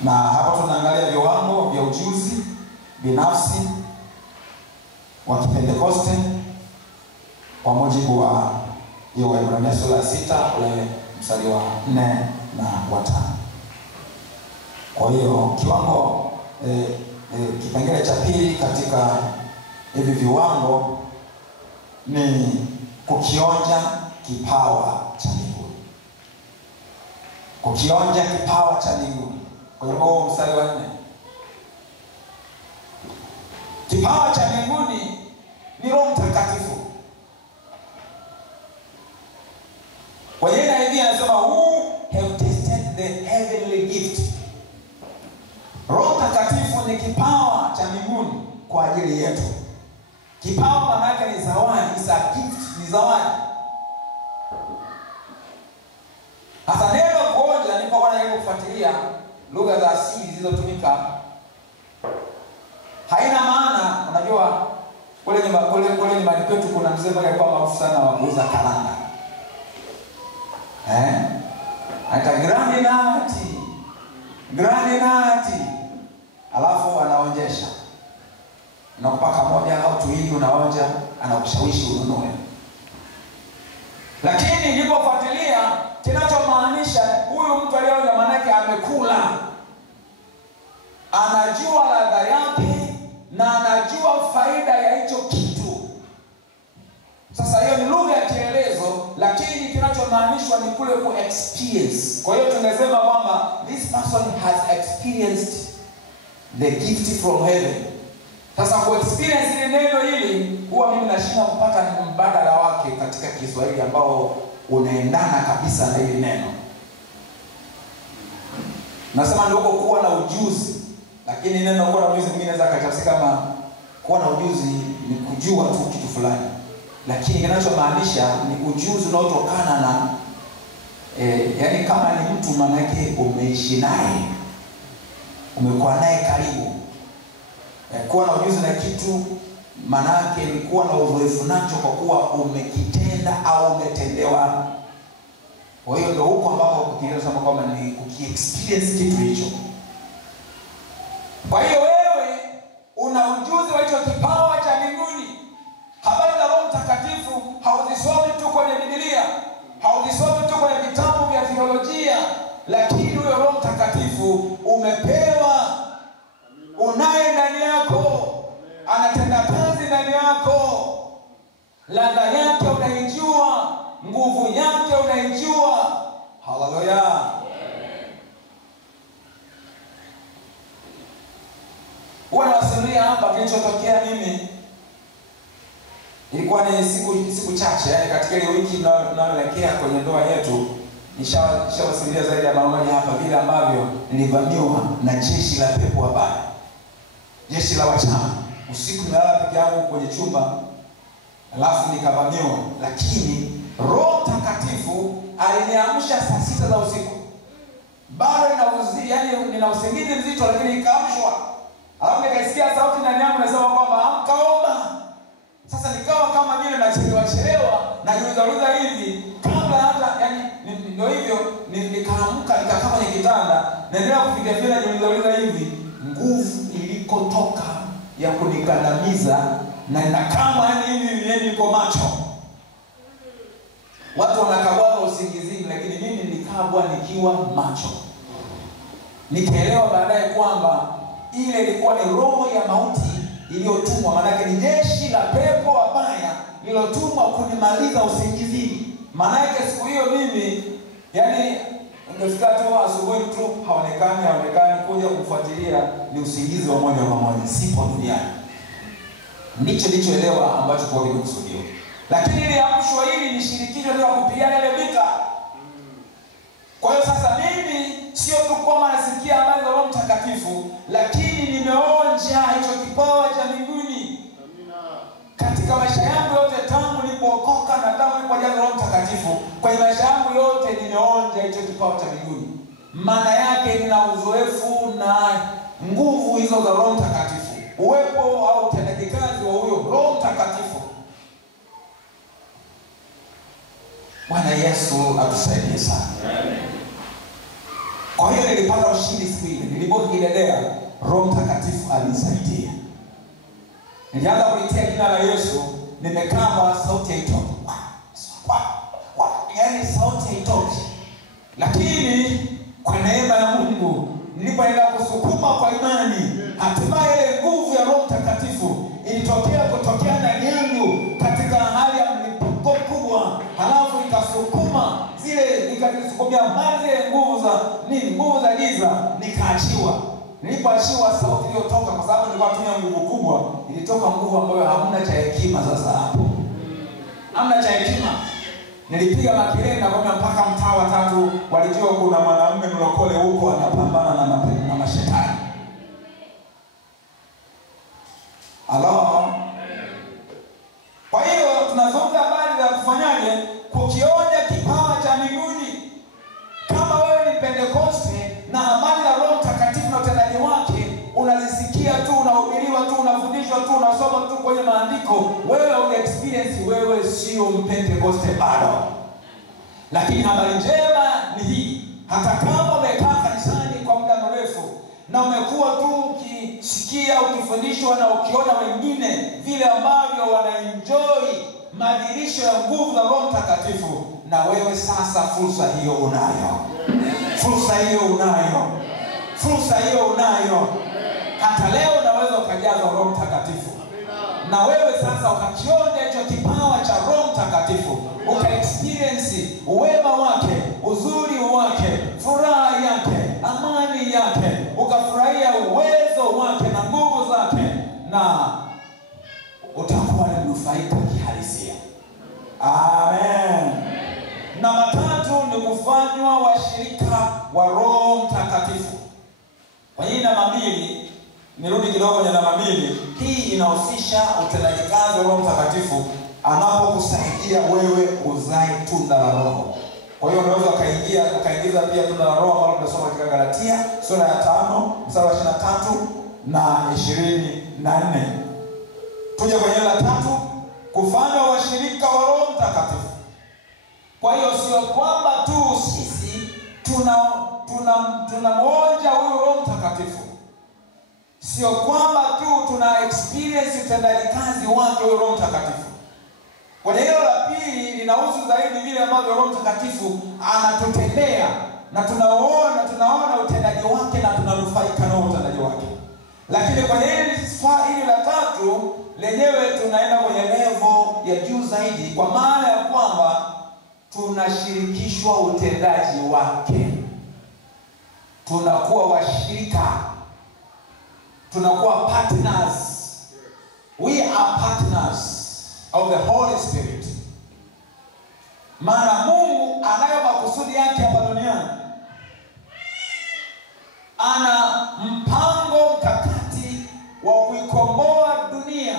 Na hapo tunaangalia viwango vya ujuzi binafsi wa Kipentekoste kwa mujibu wa hiyo Waebrania sura 6 ule mstari wa 4 na wa 5. Kwa hiyo kiwango kipengele cha pili katika hivi viwango ni kukionja kipawa cha mbinguni. Kukionja kipawa cha mbinguni. Kwa hiyo mstari wa 4. Kipawa cha mbinguni ni Roho Mtakatifu. Kwa hiyo hivi anasema who have tasted the heavenly gift. Roho Mtakatifu ni kipawa cha mbinguni kwa ajili yetu. Kipawa maana yake ni zawadi, is a gift, ni zawadi. Hasa neno kuonja nipo wanajaribu kufuatilia lugha za asili zilizotumika. Haina maana, unajua kule nyumbani kwetu kuna mzee mmoja alikuwa maarufu sana wa kuuza karanga. Anaita grandi nati. Alafu anaonjesha. Unakupaka moja au tuwili unaonja, anakushawishi ununue. Lakini nilipofuatilia kinachomaanisha huyu mtu aliyeonja maana yake amekula. Anajua ladha yake na anajua faida ya hicho kitu. Sasa hiyo ni lugha ya kielezo, lakini kinachomaanishwa ni kule ku experience. Kwa hiyo tungesema kwamba this person has experienced the gift from heaven. Sasa kwa experience ile neno hili huwa mimi nashinda kupata mbadala wake katika Kiswahili ambao unaendana kabisa na ile neno. Nasema ndio kuwa na ujuzi, lakini neno kuwa na ujuzi mwingine inaweza kutafsiri kama kuwa na ujuzi ni kujua tu kitu fulani. Lakini kinachomaanisha ni ujuzi unaotokana na yani kama ni mtu maana yake umeishi naye, umekuwa naye karibu. Kuwa na ujuzi na kitu maana yake ni kuwa na uzoefu nacho kwa kuwa umekitenda au umetendewa. Kwa hiyo ndio huko ambapo kukieleza kwamba ni kukiexperience kitu hicho. Kwa hiyo wewe una ujuzi wa hicho kipawa cha mbinguni. Habari za Roho Mtakatifu hauzisomi tu kwenye Biblia, hauzisomi tu kwenye vitabu vya theolojia, lakini huyo Roho Mtakatifu umepewa, unaye ndani yako, anatenda kazi ndani yako. Ladha yake unaijua, nguvu yake unaijua. Haleluya. Wanawasimulia hapa kilichotokea mimi. Ilikuwa ni siku chache, yani katika ile wiki tunayoelekea kwenye ndoa yetu, nishawasimulia zaidi ya mara moja hapa vile ambavyo nilivamiwa na jeshi la pepo wabaya. Jeshi la wachawi. Usiku nilala peke yangu kwenye chumba, alafu nikavamiwa, lakini Roho Mtakatifu aliniamsha saa 6 za usiku. Bado nina usingizi mzito, lakini nikaamshwa. Alafu nikaisikia sauti ndani yangu inasema kwamba amka omba. Sasa nikawa kama vile nachelewa najiuliza hivi kabla hata yani ndio hivyo nikaamka nikakaa kwenye kitanda naendelea kufikiria najiuliza hivi nguvu ilikotoka ya kunikandamiza na kama hivi niko macho. Watu wanakabwa usingizini, lakini mimi nilikabwa nikiwa macho. Nikaelewa baadaye kwamba ile ilikuwa ni roho ya mauti iliyotumwa, maana ni jeshi la pepo wabaya lilotumwa kunimaliza usingizini. Maana yake siku hiyo mimi yani ungefika tu asubuhi tu haonekani kuja kufuatilia ni usingizi wa moja kwa moja, sipo duniani. Ndicho nilichoelewa ambacho kwa kimekusudiwa. Lakini ile amshwa hili ni shirikisho la kupigana ile vita. Kwa hiyo sasa mimi sio tu kwamba nasikia habari za Roho Mtakatifu, lakini nimeonja hicho kipawa cha mbinguni. Amina. Katika maisha yangu yote tangu nilipookoka na tangu nilipojazwa Roho Mtakatifu, kwenye maisha yangu yote nimeonja hicho kipawa cha mbinguni. Maana yake nina uzoefu na nguvu hizo za Roho Mtakatifu. Uwepo au utendaji kazi wa huyo Roho Mtakatifu. Bwana Yesu atusaidie sana. Amen. Kwa hiyo nilipata ushindi siku ile. Nilipoendelea Roho Mtakatifu alinisaidia. Nilianza kuitia jina la Yesu, nimekaa kwa sauti haitoki. Yaani sauti haitoki. Lakini kwa neema ya Mungu nilipoenda kusukuma kwa imani, hatimaye ile nguvu ya Roho Mtakatifu kutokea ndani yangu katika hali ya mlipuko mkubwa, halafu ikasukuma nikazisukumia zile nguvu za giza, nikaachiwa. Nilipoachiwa sauti iliyotoka, kwa sababu nilikuwa natumia nguvu kubwa, ilitoka nguvu ambayo hamna cha hekima. Sasa hapo hamna cha hekima. Nilipiga makelele na kwenda mpaka mtaa wa 3, walijua kuna mwanamume mlokole huko anapambana na mashetani. Allah. Kwa hiyo tunazungumza habari za kufanyaje kukionja kipawa cha mbinguni. Kama wewe ni Pentekoste na habari za Roho Mtakatifu na utendaji wake unazisikia tu, unahubiriwa tu, unafundishwa tu, unasoma tu kwenye maandiko, wewe una experience, wewe sio Pentekoste bado. Lakini habari njema ni hii, hata kama umekaa kanisani kwa muda mrefu na umekuwa tu ukisikia, ukifundishwa na ukiona wengine vile ambavyo wanaenjoy madirisho ya nguvu za Roho Mtakatifu, na wewe sasa fursa hiyo unayo. Fursa hiyo unayo. Hata leo unaweza ukajazwa Roho Mtakatifu. Na wewe sasa ukakionja hicho kipawa cha Roho Mtakatifu, ukaexperience uwema wake, uzuri wake, furaha yake, amani yake, ukafurahia uwezo wake na nguvu zake, na utakuwa ni mnufaika kihalisia. Amen. Namba 3 ni kufanywa washirika wa Roho Mtakatifu. Kwa hiyo namba 2, nirudi kidogo kwenye namba 2, hii inahusisha utendaji kazi wa Roho Mtakatifu anapokusaidia wewe uzae tunda la Roho. Kwa hiyo unaweza ukaingiza pia tunda la Roho ambalo tunasoma katika Galatia sura ya 5 mstari wa 23 na 24. Tuje kwenye la 3, kufanywa washirika wa Roho Mtakatifu. Kwa hiyo sio kwamba tu sisi tunamwonja huyu Roho Mtakatifu. Sio kwamba tu tuna experience utendaji kazi wake huyu Roho Mtakatifu. Kwenye hilo la pili linahusu zaidi vile ambavyo Roho Mtakatifu anatutendea na tunaona utendaji wake na tunanufaika na utendaji wake. Lakini kwenye hili la 3 lenyewe tunaenda kwenye level ya juu zaidi, kwa maana ya kwamba tunashirikishwa utendaji wake. Tunakuwa washirika. Tunakuwa partners. We are partners of the Holy Spirit. Maana Mungu anayo makusudi yake hapa duniani. Ana mpango mkakati wa kuikomboa dunia,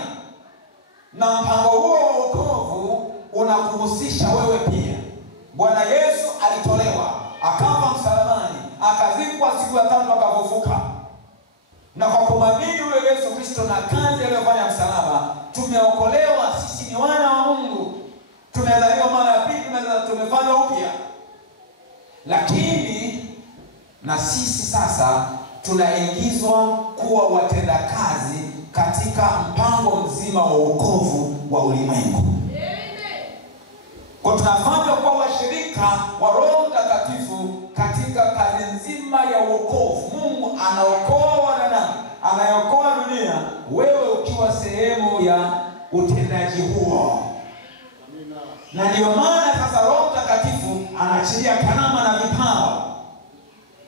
na mpango huo wa wokovu unakuhusisha wewe pia. Bwana Yesu alitolewa, akafa msalabani, akazikwa, siku ya 3 akafufuka. Na kwa kumwamini yule Yesu Kristo na kazi aliyofanya msalaba, tumeokolewa. Sisi ni wana wa Mungu. Tumezaliwa mara ya pili, tumefanywa upya. Lakini na sisi sasa tunaingizwa kuwa watendakazi katika mpango mzima wa wokovu wa ulimwengu. Kwa tunafanywa kuwa washirika wa Roho Mtakatifu katika kazi nzima ya wokovu. Mungu anaokoa wanadamu, anaokoa dunia, wewe ukiwa sehemu ya utendaji huo. Na ndio maana sasa Roho Mtakatifu anaachilia karama na vipawa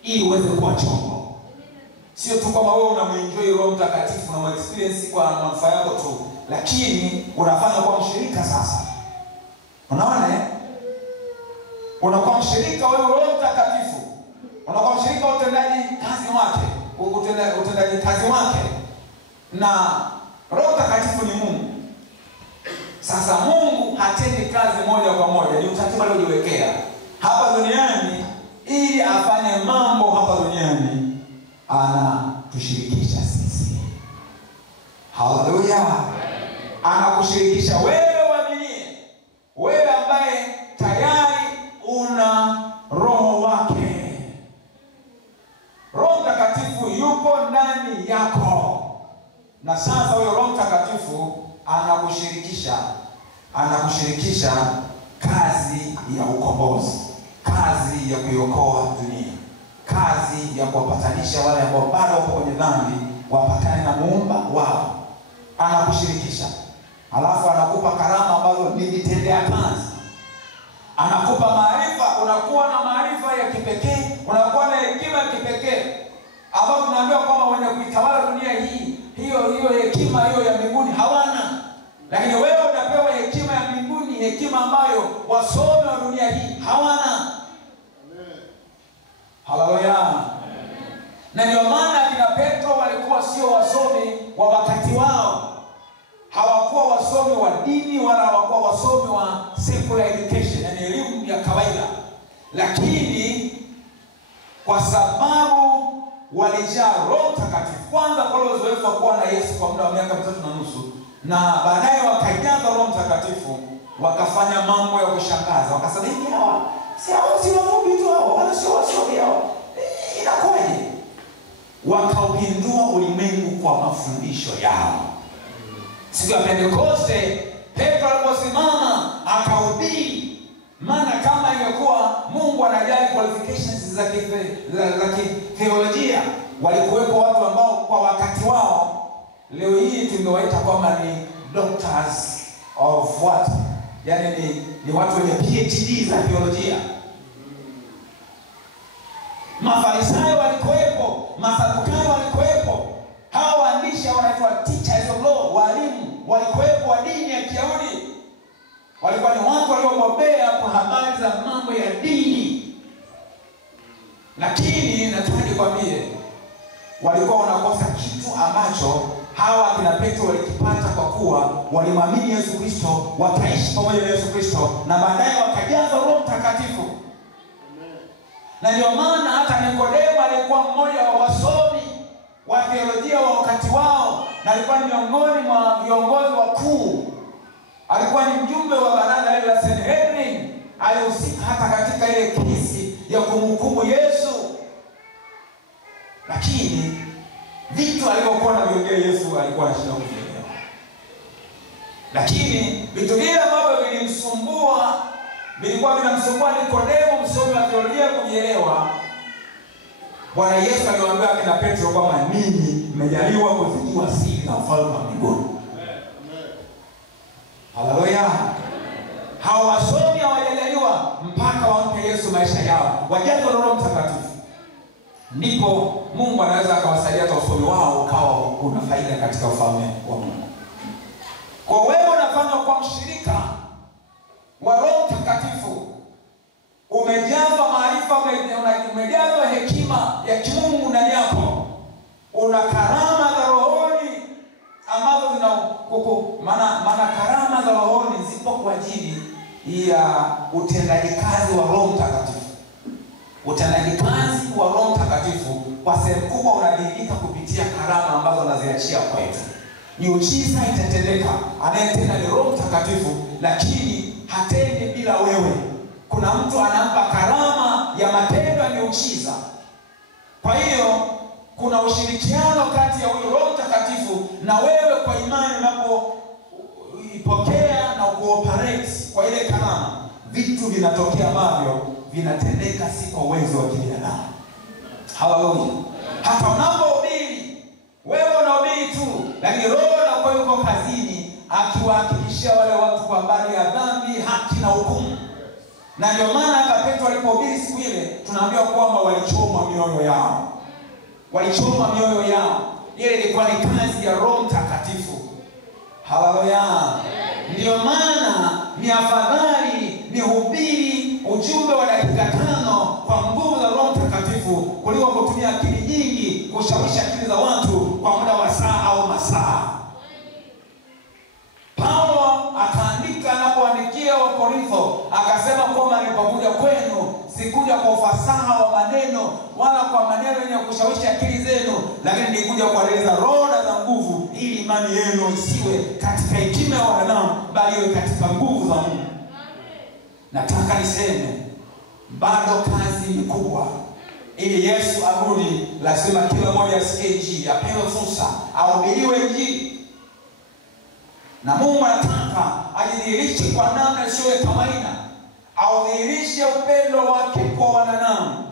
ili uweze kuwa chombo. Sio tu kama wewe unamuenjoy Roho Mtakatifu na experience kwa manufaa yako tu, lakini unafanya kuwa mshirika sasa. Unaona? Unakuwa mshirika wa Roho Mtakatifu. Unakuwa mshirika wa utendaji kazi wake, utendaji kazi wake. Na Roho Mtakatifu ni Mungu. Sasa Mungu hatendi kazi moja kwa moja, ni utaratibu aliojiwekea hapa duniani ili afanye mambo hapa duniani. Anatushirikisha sisi. Haleluya. Anakushirikisha wewe uaminie, wewe ambaye tayari una Roho wake. Roho Mtakatifu yupo ndani yako. Na sasa huyo Roho Mtakatifu anakushirikisha kazi ya ukombozi, kazi ya kuiokoa dunia, kazi ya kuwapatanisha wale ambao bado wako kwenye dhambi wapatane na Muumba wao. Anakushirikisha. Alafu anakupa karama ambazo ni vitendea kazi. Anakupa maarifa, unakuwa na maarifa ya kipekee, unakuwa na hekima ya kipekee. Ambapo tunaambiwa kwamba wenye kuitawala dunia hii, hiyo hekima hiyo ya mbinguni hawana. Lakini wewe unapewa hekima ya mbinguni, hekima ambayo wasomi wa dunia hii hawana. Amen. Haleluya. Na ndio maana kina Petro walikuwa sio wasomi wa wakati wao. Hawakuwa wasomi wa dini wala hawakuwa wasomi wa secular education, yani elimu ya kawaida. Lakini kwa sababu walijaa Roho Mtakatifu, kwanza kwa uzoefu wa kuwa na Yesu kwa muda wa miaka 3.5, na baadaye wakajaza Roho Mtakatifu, wakafanya mambo ya kushangaza. Wakasema hivi hawa si wafupi tu hao, wala sio wasomi hao. Inakuwaje? Wakaupindua ulimwengu kwa mafundisho yao. Siku ya Pentekoste, Petro aliposimama akahubiri. Maana kama ingekuwa Mungu anajali qualifications za theolojia, walikuwepo watu ambao kwa wakati wao leo hii tungewaita kwamba ni doctors of what? Yaani ni watu wenye PhD za theolojia. Mafarisayo walikuwepo, Masadukayo walikuwepo. Hawa waandishi wanaitwa teachers of law, walimu walikuwepo wa dini ya Kiyahudi. Walikuwa ni watu waliobobea kwa habari za mambo ya dini. Lakini nataka nikwambie, walikuwa wanakosa kitu ambacho hawa kina Petro walikipata, kwa kuwa walimwamini Yesu Kristo, wataishi pamoja na Yesu Kristo, na baadaye wakajazwa Roho Mtakatifu. Na ndio maana hata Nikodemo alikuwa mmoja wa wasomi wa teolojia wa wakati wao, na alikuwa ni miongoni mwa viongozi wakuu. Alikuwa ni mjumbe wa baraza ile la Sanhedrin, alihusika hata katika ile kesi ya kumhukumu Yesu. Lakini vitu alivyokuwa na viongea Yesu alikuwa anashindwa kuelewa. Lakini vitu vile ambavyo vilikuwa vinamsumbua Nikodemo, msomi wa teolojia, kujielewa, Bwana Yesu aliwaambia akina Petro kwamba ninyi mmejaliwa kuzijua siri za ufalme wa mbinguni. Haleluya. Hao wasomi hawajaliwa mpaka wampe Yesu maisha yao, wajazwe Roho Mtakatifu. Ndipo Mungu anaweza akawasaidia hata usomi wao ukawa una faida katika ufalme wa Mungu. Kwa wewe unafanya kwa mshirika wa Roho Mtakatifu, umejazwa maarifa, umejazwa hekima ya kimungu ndani yako, una karama za rohoni ambazo maana karama za rohoni zipo kwa ajili ya utendaji kazi wa Roho Mtakatifu. Utendaji kazi wa Roho Mtakatifu kwa sehemu kubwa unadhihirika kupitia karama ambazo anaziachia kwetu. Miujiza itatendeka, anayetenda ni Roho Mtakatifu, lakini hatendi bila wewe. Kuna mtu anampa karama ya matendo ya miujiza. Kwa hiyo kuna ushirikiano kati ya huyo Roho Mtakatifu na wewe kwa imani. Unapoipokea na kuoperate kwa ile karama, vitu vinatokea ambavyo vinatendeka si kwa uwezo wa kibinadamu. Haleluya. Hata unapohubiri, wewe unahubiri tu, lakini Roho anakuwa yuko kazini akiwahakikishia wale watu kwa habari ya dhambi, haki na hukumu. Na ndio maana hata Petro alipohubiri siku ile, tunaambiwa kwamba walichoma mioyo yao. Walichoma mioyo yao. Ile ilikuwa ni kazi ya Roho Mtakatifu. Haleluya. Ndio maana ni afadhali nihubiri ujumbe wa dakika 5 kwa nguvu za Roho Mtakatifu kuliko kutumia akili nyingi kushawishi akili za watu kwa muda wa saa au masaa. Paulo akaandika, anapoandikia wa Korintho, akasema kwamba nilipokuja kwenu sikuja kwa ufasaha wa maneno wala kwa maneno yenye kushawishi akili zenu, lakini nilikuja kueleza roho za nguvu, ili imani yenu isiwe katika hekima ya wanadamu, bali iwe katika nguvu za Mungu. Nataka niseme bado kazi ni kubwa. Ili Yesu arudi, lazima kila mmoja asikie Injili, apewe fursa, ahubiriwe Injili. Na Mungu anataka ajidhihirishe kwa namna isiyo ya kawaida. Audhihirishe upendo wake kwa wanadamu,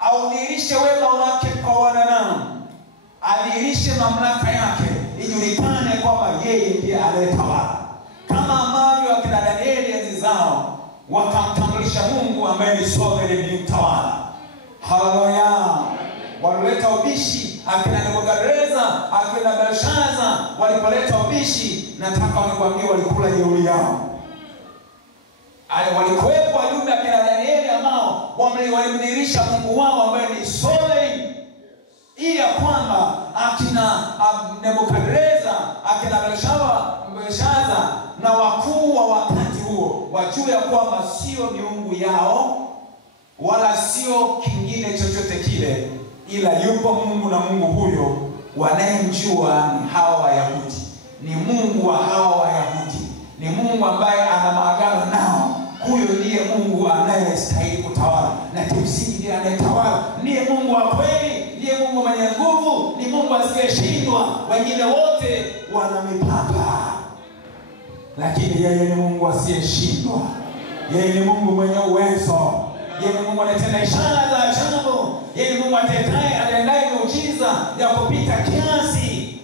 audhihirishe wema wake kwa wanadamu, adhihirishe mamlaka yake, ijulikane kwamba yeye ndiye anayetawala. Kama ambavyo akina Danieli enzi zao wakamtambulisha Mungu ambaye ni sovereign, ni mtawala. Haleluya. Walileta ubishi, akina Nebukadreza, akina Belshaza walipoleta ubishi, nataka nikwambie walikula jeuri yao. Walikuwepo wajumbe akina Danieli ambao walimdhihirisha Mungu wao ambaye ni sovereign, ili ya kwamba akina Nebukadreza, akina Belshaza na wakuu wa wakati huo wajue ya kwamba sio miungu yao wala sio kingine chochote kile, ila yupo Mungu, na Mungu huyo wanayemjua ni hawa Wayahudi. Ni Mungu wa hawa Wayahudi, ni Mungu ambaye ana maagano nao. Huyo ndiye Mungu anayestahili kutawala, na kimsingi ndiye anayetawala. Ndiye Mungu wa kweli, ndiye Mungu mwenye nguvu, ni Mungu asiyeshindwa. Wengine wote wana mipaka, lakini yeye ni Mungu asiyeshindwa. Yeye ni Mungu mwenye uwezo. Yeye ni Mungu anatenda ishara za ajabu. Yeye ni Mungu atendaye miujiza ya kupita kiasi.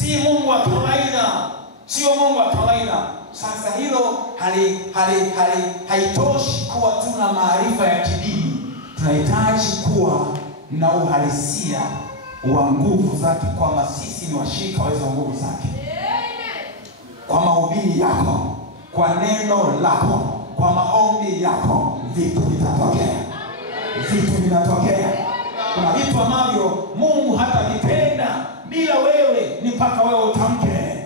Si Mungu wa kawaida, sio Mungu wa kawaida. Sasa hilo haitoshi kuwa tuna maarifa ya kidini. Tunahitaji kuwa na uhalisia wa nguvu zake, kwamba sisi ni washirika wa hizo nguvu zake. kwa mahubiri yako, kwa neno lako, kwa maombi yako, vitu vitatokea. Vitu vinatokea. Kuna vitu ambavyo Mungu hata vitenda bila wewe, ni mpaka wewe utamke.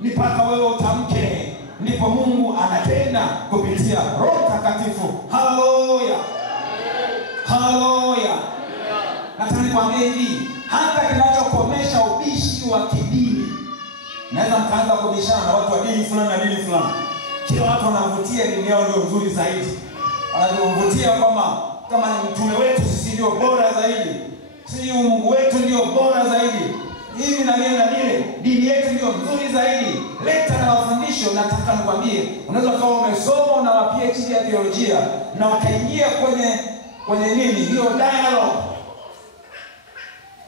Ni mpaka wewe utamke, ndipo Mungu anatenda kupitia Roho Mtakatifu. Haleluya. Haleluya. Nataka nikwambie hivi, hata kinachokomesha ubishi wa kidini. Naweza mkaanza kubishana na watu wa dini fulani na dini fulani. Kila watu wanavutia dini yao ndio nzuri zaidi. Wanavutia kwamba kama ni mtume wetu sisi ndio bora zaidi. Sisi Mungu wetu ndio bora zaidi. Hivi na lile, dini yetu ndio nzuri zaidi. Leta na mafundisho. Nataka nikwambie, unaweza kama umesoma na PhD ya theolojia na wakaingia kwenye nini? Hiyo dialogue.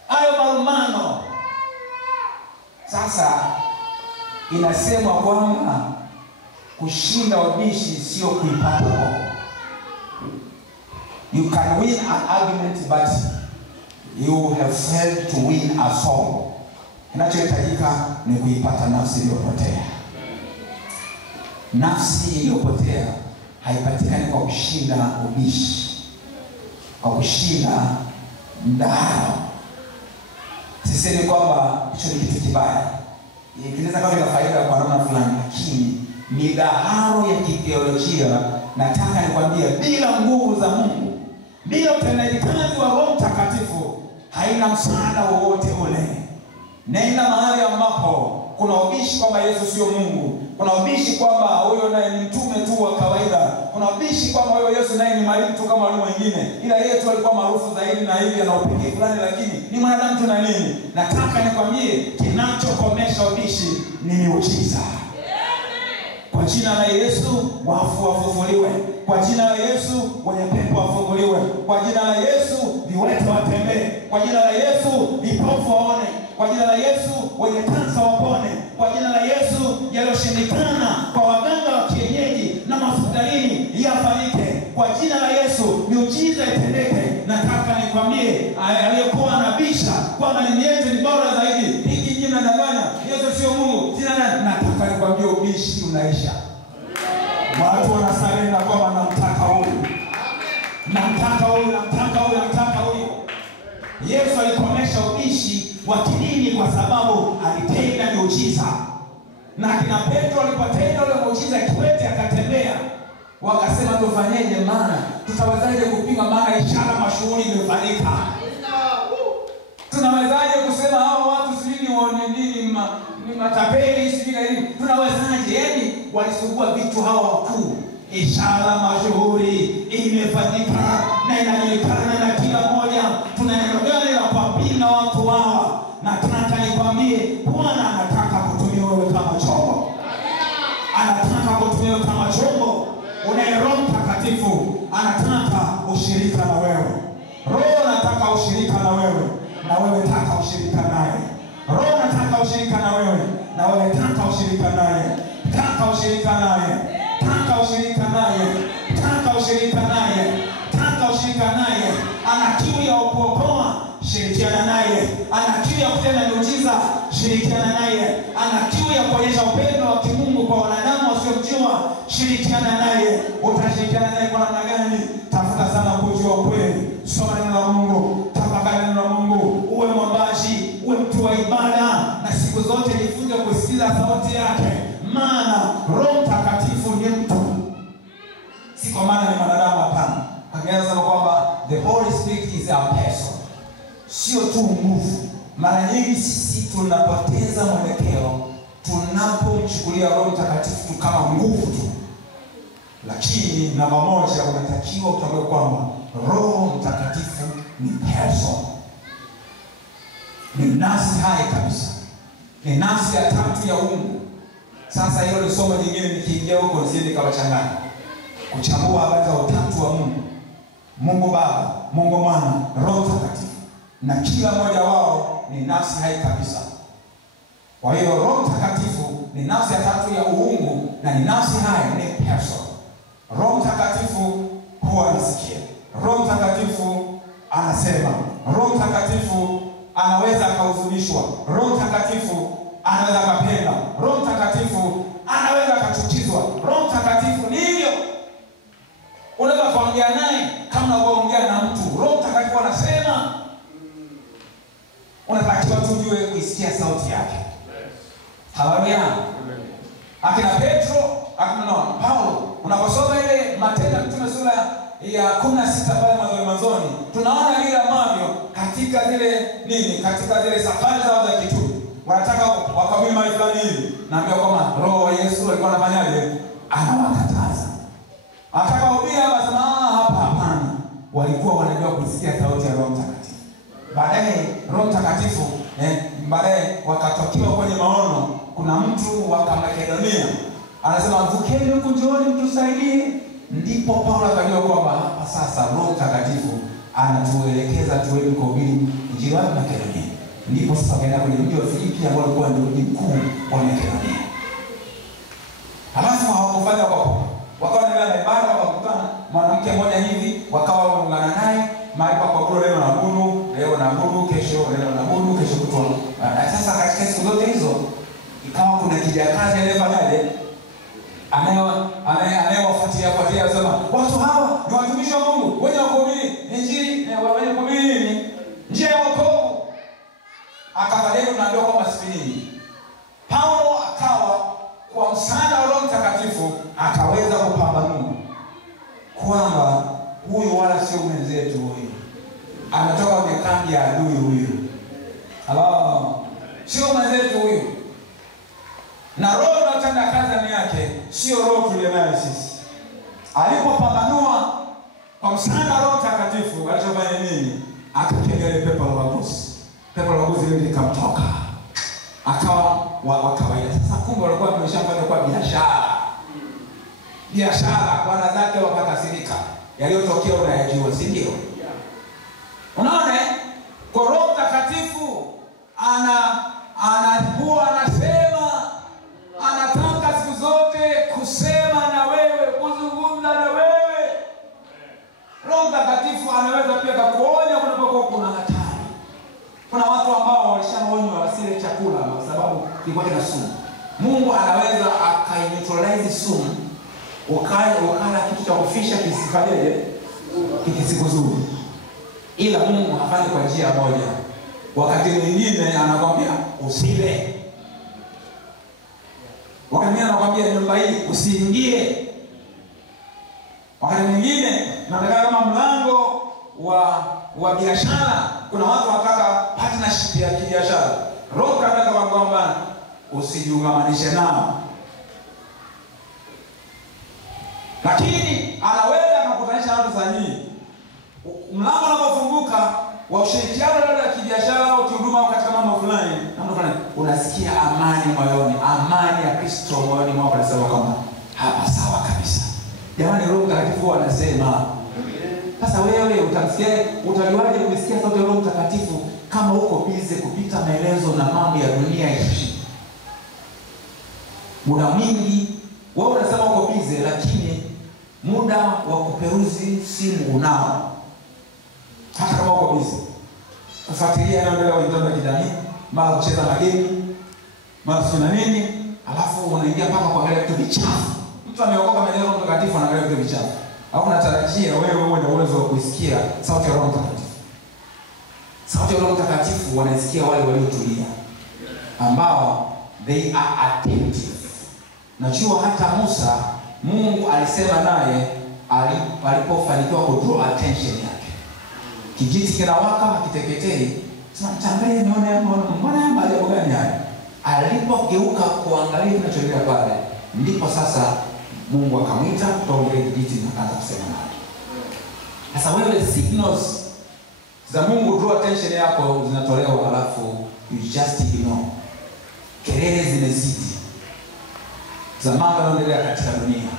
Hayo malumbano. Sasa inasemwa kwamba kushinda ubishi sio kuipata roho. You can win an argument, but you have failed to win a soul. Kinachohitajika ni kuipata nafsi iliyopotea. Nafsi iliyopotea haipatikani kwa kushinda ubishi, kwa kushinda mdahalo. Sisemi kwamba hicho ni kitu kibaya. Kinaweza kuwa na faida kwa namna fulani, lakini midahalo ya kitheolojia, nataka nikwambie, bila nguvu za Mungu, bila utendaji kazi wa Roho Mtakatifu, haina msaada wowote ule. Nenda mahali ambapo kuna ubishi kwamba Yesu sio Mungu, kuna ubishi kwamba huyo naye ni mtume tu wa kawaida, kuna ubishi kwamba huyo Yesu naye ni mwalimu tu kama wale wengine, ila yeye tu alikuwa maarufu zaidi na hivi ana upekee fulani, lakini ni mwanadamu tu na nini. Nataka nikwambie, kinachokomesha ubishi ni miujiza. Kwa jina la Yesu wafu wafufuliwe. Kwa jina la Yesu wenye pepo wafunguliwe. Kwa jina la Yesu viwete watembee. Kwa jina la Yesu vipofu waone. Kwa jina la Yesu wenye kansa wapone. Kwa jina la Yesu yaliyoshindikana kwa waganga wa kienyeji na hospitalini yafanyike. Kwa jina la Yesu miujiza itendeke. Nataka nikwambie, aliyekuwa anabisha kwamba ni yetu ni bora zaidi, hiki jina nadhani Yesu sio Mungu, jina nataka nikwambie, ubishi unaisha. Watu wanasarenda kwamba namtaka huyu, namtaka huyu, namtaka huyu, namtaka huyu. Yesu alikomesha ubishi wa kidini kwa sababu alitenda miujiza. Na kina Petro alipotenda ile muujiza, kiwete akatembea. Wakasema tufanyeje, maana tutawezaje kupinga maana ishara mashuhuri imefanyika? Tunawezaje kusema hao watu sivini waone nini ni matapeli sivini nini? Tunawezaje? Yani walisugua vitu hawa wakuu. Ishara mashuhuri imefanyika na inajulikana na kila mmoja. Tunaendelea na kuwapinga watu hawa. Nataka nikwambie, Bwana anataka kutumia wewe kama chombo. Anataka kutumia wewe kama chombo. Unaye Roho Mtakatifu anataka ushirika na wewe. Roho anataka ushirika na wewe, na wewe taka ushirika naye. Roho anataka ushirika na wewe, na wewe taka ushirika naye. Taka ushirika naye. Taka ushirika naye. Taka ushirika naye. Taka ushirika naye. Ana kiu ya kuokoa, shirikiana naye. Ana kiu ya kutenda miujiza, shirikiana naye. Ana kiu ya kuonyesha upendo wa kimungu kwa wanadamu wasiomjua, shirikiana naye. Utashirikiana naye kwa namna gani? Tafuta sana kujua ukweli. Soma neno la Mungu, tafakari neno la Mungu, uwe mwombaji, uwe mtu wa ibada, na siku zote jifunze kusikiza sauti yake. Maana Roho Mtakatifu ni mtu, si kwa maana ni mwanadamu, hapana. Angesema kwamba the Holy Spirit is a person, sio tu nguvu. Mara nyingi sisi tunapoteza mwelekeo tunapomchukulia Roho Mtakatifu kama nguvu tu. Lakini namba moja, unatakiwa utambue kwamba Roho Mtakatifu ni person, ni nafsi hai kabisa, ni nafsi ya tatu ya Mungu. Sasa hilo ni somo jingine, nikiingia huko nisije kawachanganya kuchambua habari za utatu wa Mungu. Mungu Baba, Mungu Mwana, Roho Mtakatifu, na kila mmoja wao ni nafsi hai kabisa. Kwa hiyo Roho Mtakatifu ni nafsi ya tatu ya uungu na ni nafsi hai, ni person. Roho Mtakatifu huwa anasikia. Roho Mtakatifu anasema. Roho Mtakatifu anaweza akahuzunishwa. Roho Mtakatifu anaweza akapenda. Roho Mtakatifu Haleluya. Akina Petro, akina Paulo, unaposoma ile Matendo ya Mitume sura ya 16 pale mwanzoni, tunaona vile ambavyo katika zile katika zile safari zao za kitume wanataka wakabili mali fulani hivi, naambia kwamba Roho wa Yesu alikuwa anafanyaje? Anawakataza. Akawahubiri akasema hapa hapana. Walikuwa wanajua kusikia sauti ya Roho Mtakatifu. Baadaye Roho Mtakatifu baadaye wakatokiwa kwenye maono. Kuna mtu wa Makedonia anasema vukeni huku, njooni mtusaidie. Ndipo Paulo akajua kwamba hapa sasa Roho Mtakatifu anatuelekeza tuende kuhubiri injili wa Makedonia. Ndipo sasa wakaenda kwenye mji wa Filipi ambao ulikuwa ndio mji mkuu wa Makedonia. Halafu hawakufanya kwa poa. Wakawa na ibada, wakakutana mwanamke mmoja hivi, wakawa waungana naye mahali pa kuabudu. Leo naabudu, kesho kutwa. Sasa katika siku zote hizo ikawa kuna kijakazi anayefanyaje? Anayewafuatia anasema watu hawa ni watumishi wa Mungu, wenye kuhubiri injili, wenye kuhubiri nini? Njia ya wokovu. Akabalia tunaambiwa kwamba sipini. Paulo akawa kwa msaada wa Roho Mtakatifu akaweza kupambanua kwamba huyu wala sio mwenzetu, huyu anatoka kwenye kambi ya adui, huyu sio mwenzetu huyu, na roho inayotenda kazi ndani yake sio roho tulionayo sisi. Alipopambanua kwa msaada wa Roho Mtakatifu, alichofanya nini? Akapiga ile pepo la uaguzi. Pepo la uaguzi ile likamtoka, akawa wa kawaida. Sasa kumbe walikuwa wameshafanya kwa biashara, bwana zake wakakasirika. Yaliyotokea unayajua, si ndio? Unaona kwa Roho Mtakatifu anakuwa anasema, anataka siku zote kusema na wewe, kuzungumza na wewe. Roho Mtakatifu anaweza pia kukuonya kunapokuwa kuna hatari. Kuna watu ambao walishaonywa wasile chakula kwa sababu kilikuwa kina sumu. Mungu anaweza akaineutralize sumu, ukala kitu cha kufisha kisifanyeje? Kisikuzuru. Ila Mungu hafanyi kwa njia moja. Wakati mwingine anakwambia usile. Wakati mwingine anakwambia nyumba hii usiingie. Wakati mwingine nataka kama mlango wa biashara, kuna watu wanataka partnership ya kibiashara. Roho anataka kwamba usijiungamanishe nao. Lakini anaweza kukutanisha watu sahihi. Mlango unapofunguka wa ushirikiano wa kibiashara au kihuduma au katika mambo fulani, unasikia amani moyoni, amani ya Kristo moyoni mwako, unasema kama hapa sawa kabisa. Jamani, Roho Mtakatifu anasema. Sasa wewe utajuaje kusikia sauti ya Roho Mtakatifu kama uko busy kupita maelezo na mambo ya dunia hii? Muda mwingi wewe unasema uko busy, lakini muda wa kuperuzi simu unao. Hata kama uko busy kufuatilia yanayoendelea kwenye mitandao ya kijamii, mara kucheza magemu, mara sina nini, alafu unaingia mpaka kuangalia vitu vichafu. Mtu ameokoka mbele ya Roho Mtakatifu anaangalia vitu vichafu. Au unatarajia wewe uwe na uwezo wa kusikia sauti ya Roho Mtakatifu? Sauti ya Roho Mtakatifu wanaisikia wale waliotulia, ambao they are attentive. Najua hata Musa, Mungu alisema naye alipofanikiwa kudraw attention yake. Kijiti kinawaka hakiteketei. Tunaangalia mbona maajabu gani haya? Alipogeuka kuangalia kinachoendelea pale, ndipo sasa Mungu akamwita kutoka ile kijiti na akaanza kusema naye. Sasa wewe signals za Mungu draw attention yako zinatolewa, alafu you just ignore. Kelele zimezidi za mambo yanayoendelea katika dunia,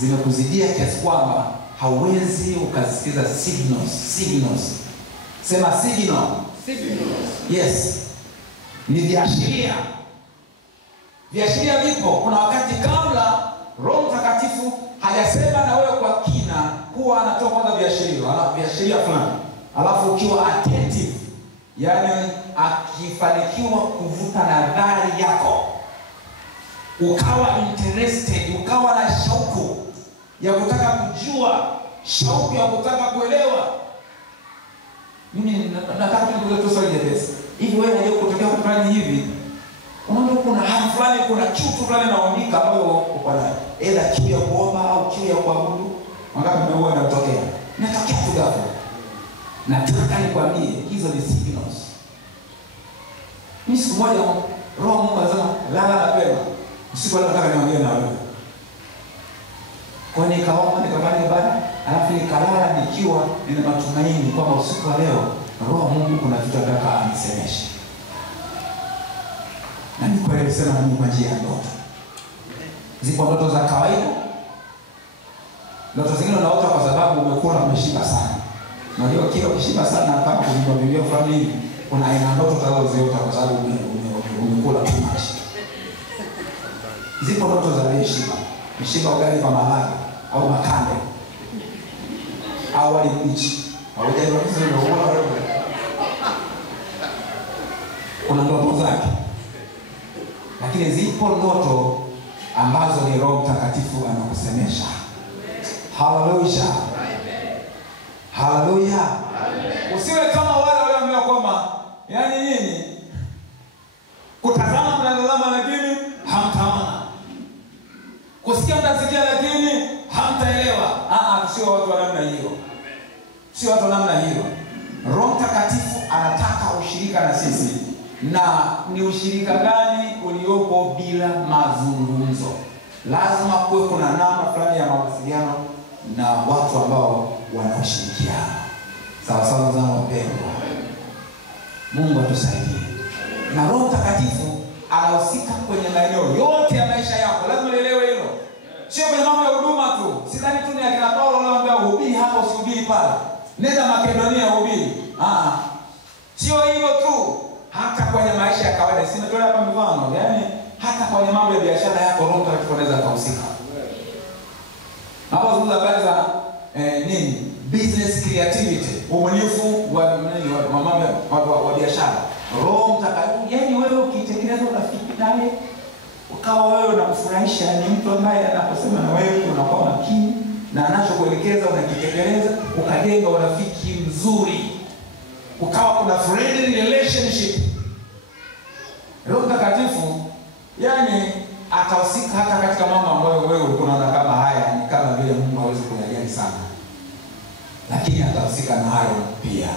zimekuzidia kiasi kwamba hauwezi ukasikiza signals. Sema signal. Yes. Ni viashiria. Viashiria vipo. Kuna wakati kabla Roho Mtakatifu hajasema na wewe kwa kina, huwa anatoa kwanza viashiria fulani. Alafu ukiwa attentive, yani akifanikiwa kuvuta nadhari yako, ukawa interested, ukawa na shauku ya kutaka kujua, shauku ya kutaka kuelewa. Mimi nataka kukuuliza swali jepesi. Hivi wewe unajua kutokea kufanya hivi? Unaona kuna hali fulani, kuna kitu fulani naonika ambayo uko nayo. Aidha kiu ya kuomba au kiu ya kuabudu. Wangapi mmeona inatokea? Inatokea tu ghafla. Nataka nikwambie hizo ni signals. Mimi siku moja Roho Mungu anasema lala mapema. Usiku leo nataka niongee na wewe. Kwa nikaomba nikafanya ibada, alafu nikalala nikiwa nina matumaini kwamba usiku wa leo Roho Mungu kuna vitu anataka anisemeshe. Na ni kweli sema ni kwa njia ya ndoto. Zipo ndoto za kawaida. Ndoto zingine unaota kwa sababu umekula umeshiba sana. Unajua kile ukishiba sana kama kuna Biblia fulani hivi, kuna aina ndoto utazoziota kwa sababu umekula too much. Zipo ndoto za lishiba. Mishiba ugali kwa maharage au makande. Au wali mbichi. Au jana hizo ndio huwa wewe. Kuna ndoto zake. Lakini zipo ndoto ambazo ni Roho Mtakatifu anakusemesha. Haleluya. Haleluya. Usiwe kama wale ambao kwamba yani nini? Kutazama mnatazama lakini hamtaona. Kusikia mtasikia lakini hamtaelewa. Sio watu wa namna hiyo. Sio watu wa namna hiyo. Roho Mtakatifu anataka ushirika na sisi. Na ni ushirika gani uliopo bila mazungumzo? Lazima kuwe kuna namna fulani ya mawasiliano na watu ambao wanaoshirikiana. Sawa sawa zangu wapendwa. Mungu atusaidie. Na Roho Mtakatifu anahusika kwenye maeneo yote ya maisha yako. Lazima uelewe hilo. Sio kwenye mambo ya huduma tu. Sidhani tu ni akina Paulo anawaambia uhubiri hapa usihubiri pale. Nenda Makedonia uhubiri. Sio hivyo tu. Hata kwenye maisha ya kawaida. Simetolea hapa mfano. Yaani hata kwenye mambo ya biashara yako Roho Mtakatifu anaweza kuhusika. Hapo zungumza habari za nini? Business creativity. Ubunifu wa mambo wa biashara. Roho Mtakatifu, yani wewe ukitengeneza urafiki naye, ukawa wewe unamfurahisha, ni mtu ambaye anaposema na wewe unakuwa makini na anachokuelekeza unakitekeleza, ukajenga urafiki mzuri. Ukawa kuna friendly relationship. Roho Mtakatifu yani atahusika hata katika mambo ambayo wewe unaona kama haya ni kama vile Mungu hawezi kuyajali sana. Lakini atahusika na hayo pia.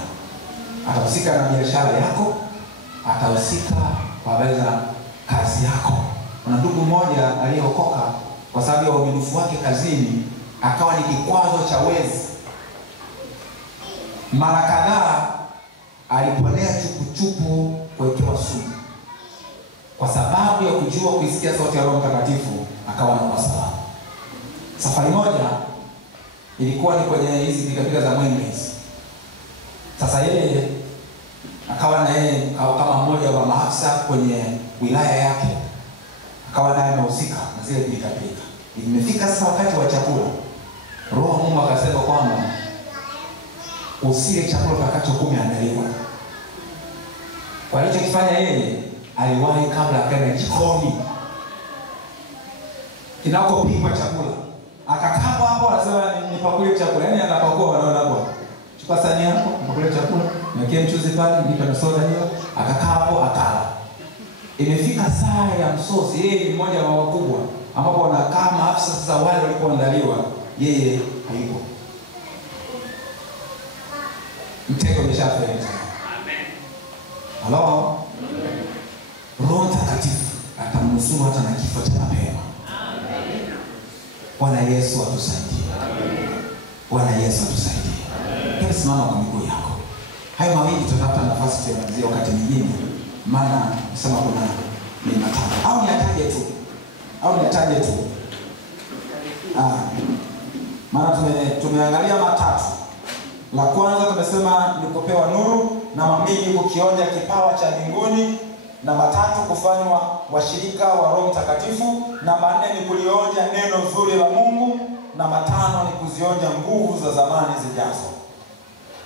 Atahusika na biashara yako, atahusika kwa habari za kazi yako. Kuna ndugu mmoja aliyeokoka kwa sababu ya uaminifu wake kazini, akawa ni kikwazo cha wezi. Mara kadhaa aliponea chupuchupu kuwekewa sumu. Kwa sababu ya kujua kuisikia sauti ya Roho Mtakatifu, akawa na salama. Safari moja ilikuwa ni kwenye hizi pikapika za Mwengezi. Sasa yeye akawa na yeye kama mmoja wa maafisa kwenye wilaya yake, akawa naye anahusika na zile pikapika. Imefika sasa wakati wa chakula, Roho Mungu akasema kwamba usile chakula utakachokuwa andaliwa. Kwa hiyo kifanya yeye aliwahi kabla akaenda jikoni inakopikwa chakula, akakaa hapo anasema nipakule chakula. Yani anapakua wanaona hapo, chukua sahani hapo, nipakule chakula, niwekee mchuzi pale, nipe na soda hiyo. Akakaa hapo akala. Imefika saa ya msosi, yeye ni mmoja wa wakubwa ambapo wanakaa maafisa sasa wale walipoandaliwa, yeye hayupo. Mtego umeshafanya. Amen. Hello. Roho Mtakatifu atamnusuru hata na kifo cha mapema. Amen. Bwana Yesu atusaidie. Amen. Bwana Yesu atusaidie. Amen. Simama kwa miguu yako. Hayo mawili tutapata nafasi tuanzie wakati mwingine. Maana nasema kuna ni matatu. Au niataje tu. Maana tumeangalia matatu. La kwanza tumesema ni kupewa nuru, namba 2 kukionja kipawa cha mbinguni, namba 3 kufanywa washirika wa Roho Mtakatifu, namba 4 ni kulionja neno zuri la Mungu, namba 5 ni kuzionja nguvu za zamani zijazo.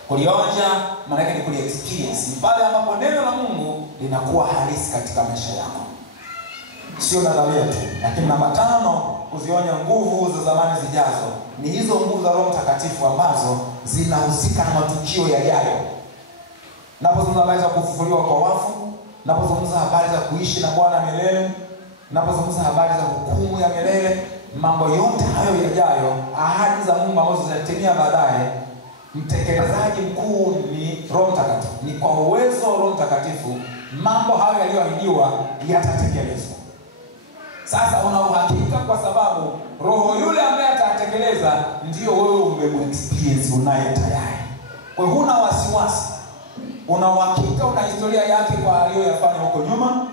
Kulionja maana yake ni kuliexperience, pale ambapo neno la Mungu linakuwa halisi katika maisha yako. Sio nadharia tu, lakini namba 5 kuzionja nguvu za zamani zijazo. Ni hizo nguvu za Roho Mtakatifu ambazo zinahusika na matukio yajayo. Napozungumza habari za kufufuliwa kwa wafu, napozungumza habari za kuishi na Bwana milele, napozungumza habari za hukumu ya milele, mambo yote hayo yajayo, ahadi za Mungu ambazo zitatimia baadaye, mtekelezaji mkuu ni Roho Mtakatifu. Ni kwa uwezo wa Roho Mtakatifu mambo hayo yaliyoahidiwa yatatekelezwa. Sasa una uhakika kwa sababu Roho yule ambaye atatekeleza ndio wewe umemexperience, unaye tayari. Kwa hiyo huna wasiwasi. Una uhakika, una historia yake kwa aliyoyafanya huko nyuma,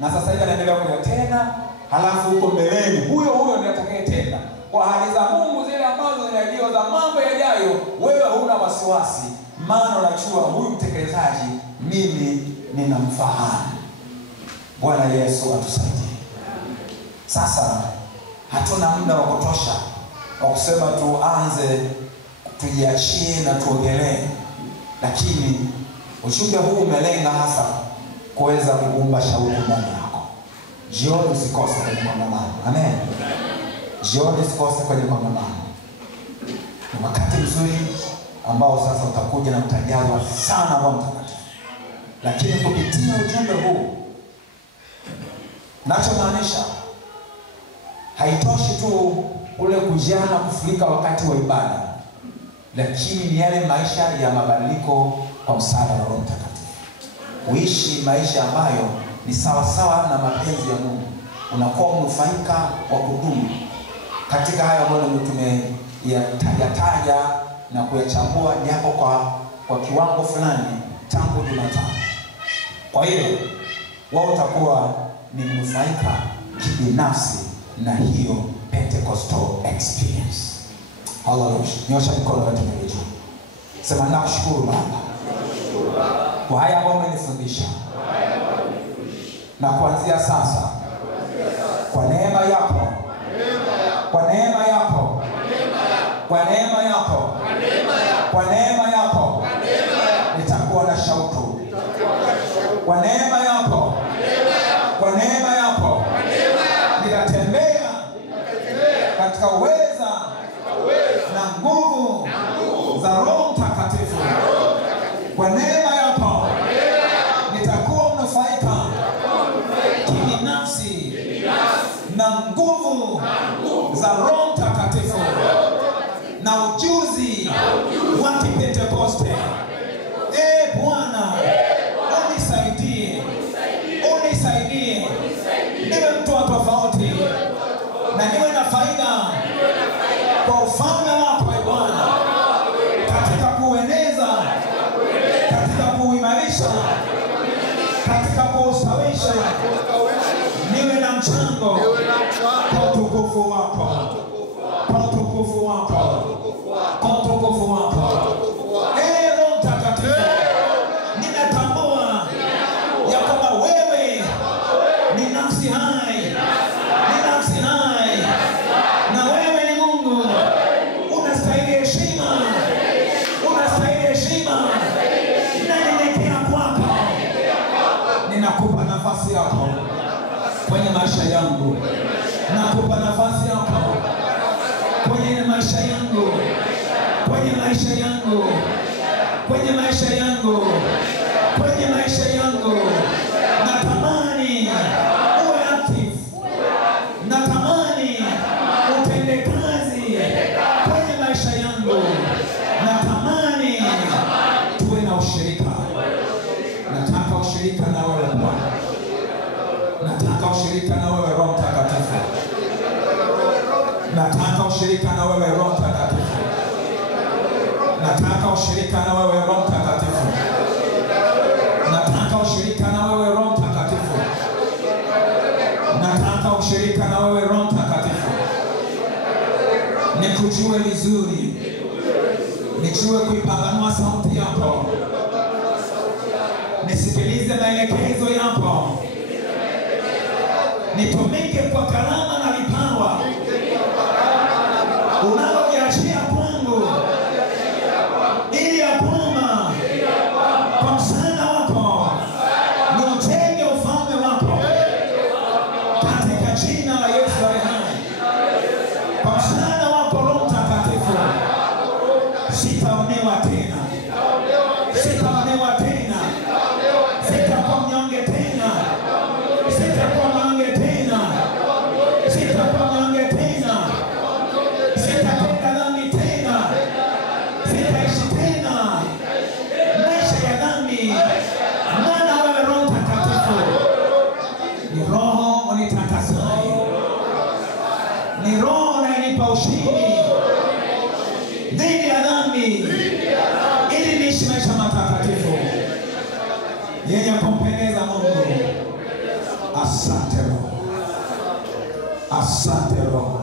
na sasa hivi anaendelea kuyatenda, halafu huko mbeleni huyo ndiye atakayetenda. Kwa hali za Mungu zile ambazo zinaahidiwa za mambo yajayo, wewe huna wasiwasi, maana unajua huyu mtekelezaji mimi ninamfahamu. Bwana Yesu atusaidie. Sasa hatuna muda wa kutosha wa kusema tuanze tujiachie na tuongelee, lakini ujumbe huu umelenga hasa kuweza kuumba shauku ndani yako. Jioni usikose kwenye kongamano. Amen. Jioni usikose kwenye kongamano. Ni wakati mzuri ambao sasa utakuja na utajazwa sana Roho Mtakatifu. Lakini kupitia ujumbe huu, nachomaanisha, haitoshi tu ule kujana kufurika wakati wa ibada, lakini ni yale maisha ya mabadiliko kwa msaada wa Roho Mtakatifu. Kuishi maisha ambayo ni sawa sawa na mapenzi ya Mungu. Unakuwa mnufaika wa kudumu katika haya ambayo tumeyataja na kuyachambua japo kwa kiwango fulani tangu Jumatano. Kwa hiyo wao utakuwa ni mnufaika kibinafsi na hiyo Pentecostal experience. Hallelujah. Nyosha mkono wote mbele juu. Sema nakushukuru Baba kwa haya ambayo umenifundisha. Na kuanzia sasa kwa neema yako, kwa neema yako, kwa neema yako, kwa neema yako, nitakuwa na shauku. Kwa neema yako, kwa neema yako, nitatembea katika uweza na nguvu za Roho Mtakatifu. Kwa neema yako nitakuwa mnufaika kibinafsi na nguvu za Roho Mtakatifu na ujuzi wa Kipentekoste. Bwana, unisaidie, unisaidie niwe mtu wa tofauti na niwe na faida kwa ufalme wako Bwana, katika kueneza, katika kuimarisha, katika kuustawisha, niwe na mchango kwa utukufu wako, kwa utukufu wako, kwa utukufu wako. Roho Mtakatifu, ninatambua ya kwamba wewe ni nafsi hai, ni nafsi hai, na wewe ni Mungu. Unastahili heshima, unastahili heshima, na ninyenyekea kwako. Ninakupa nafasi yako kwenye maisha yangu, nakupa nafasi yako kwenye maisha yangu, kwenye maisha yangu, kwenye maisha yangu, kwenye maisha yangu. Natamani uwe active, natamani utende kazi kwenye maisha yangu, natamani tuwe na ushirika. Nataka ushirika na wewe Bwana, nataka ushirika na wewe Roho Mtakatifu, nataka ushirika na wewe Roho Mtakatifu, nataka ushirika na wewe Roho Mtakatifu, nataka ushirika na wewe Roho Mtakatifu, nataka ushirika na wewe Roho Mtakatifu. Nikujue vizuri, nijue kuipambanua sauti yako, nisikilize maelekezo yako, nitumike kwa karama na vipawa unavyoviachia kwangu, ili ya kwamba kwa msaada wako niutenge ufalme wako, katika jina la Yesu aliye hai. Kwa msaada wako Roho Mtakatifu, sitaonewa tena, sitaonewa tena, sitakuwa mnyonge tena. yenye kumpendeza Mungu. Asante Roho. Asante Roho.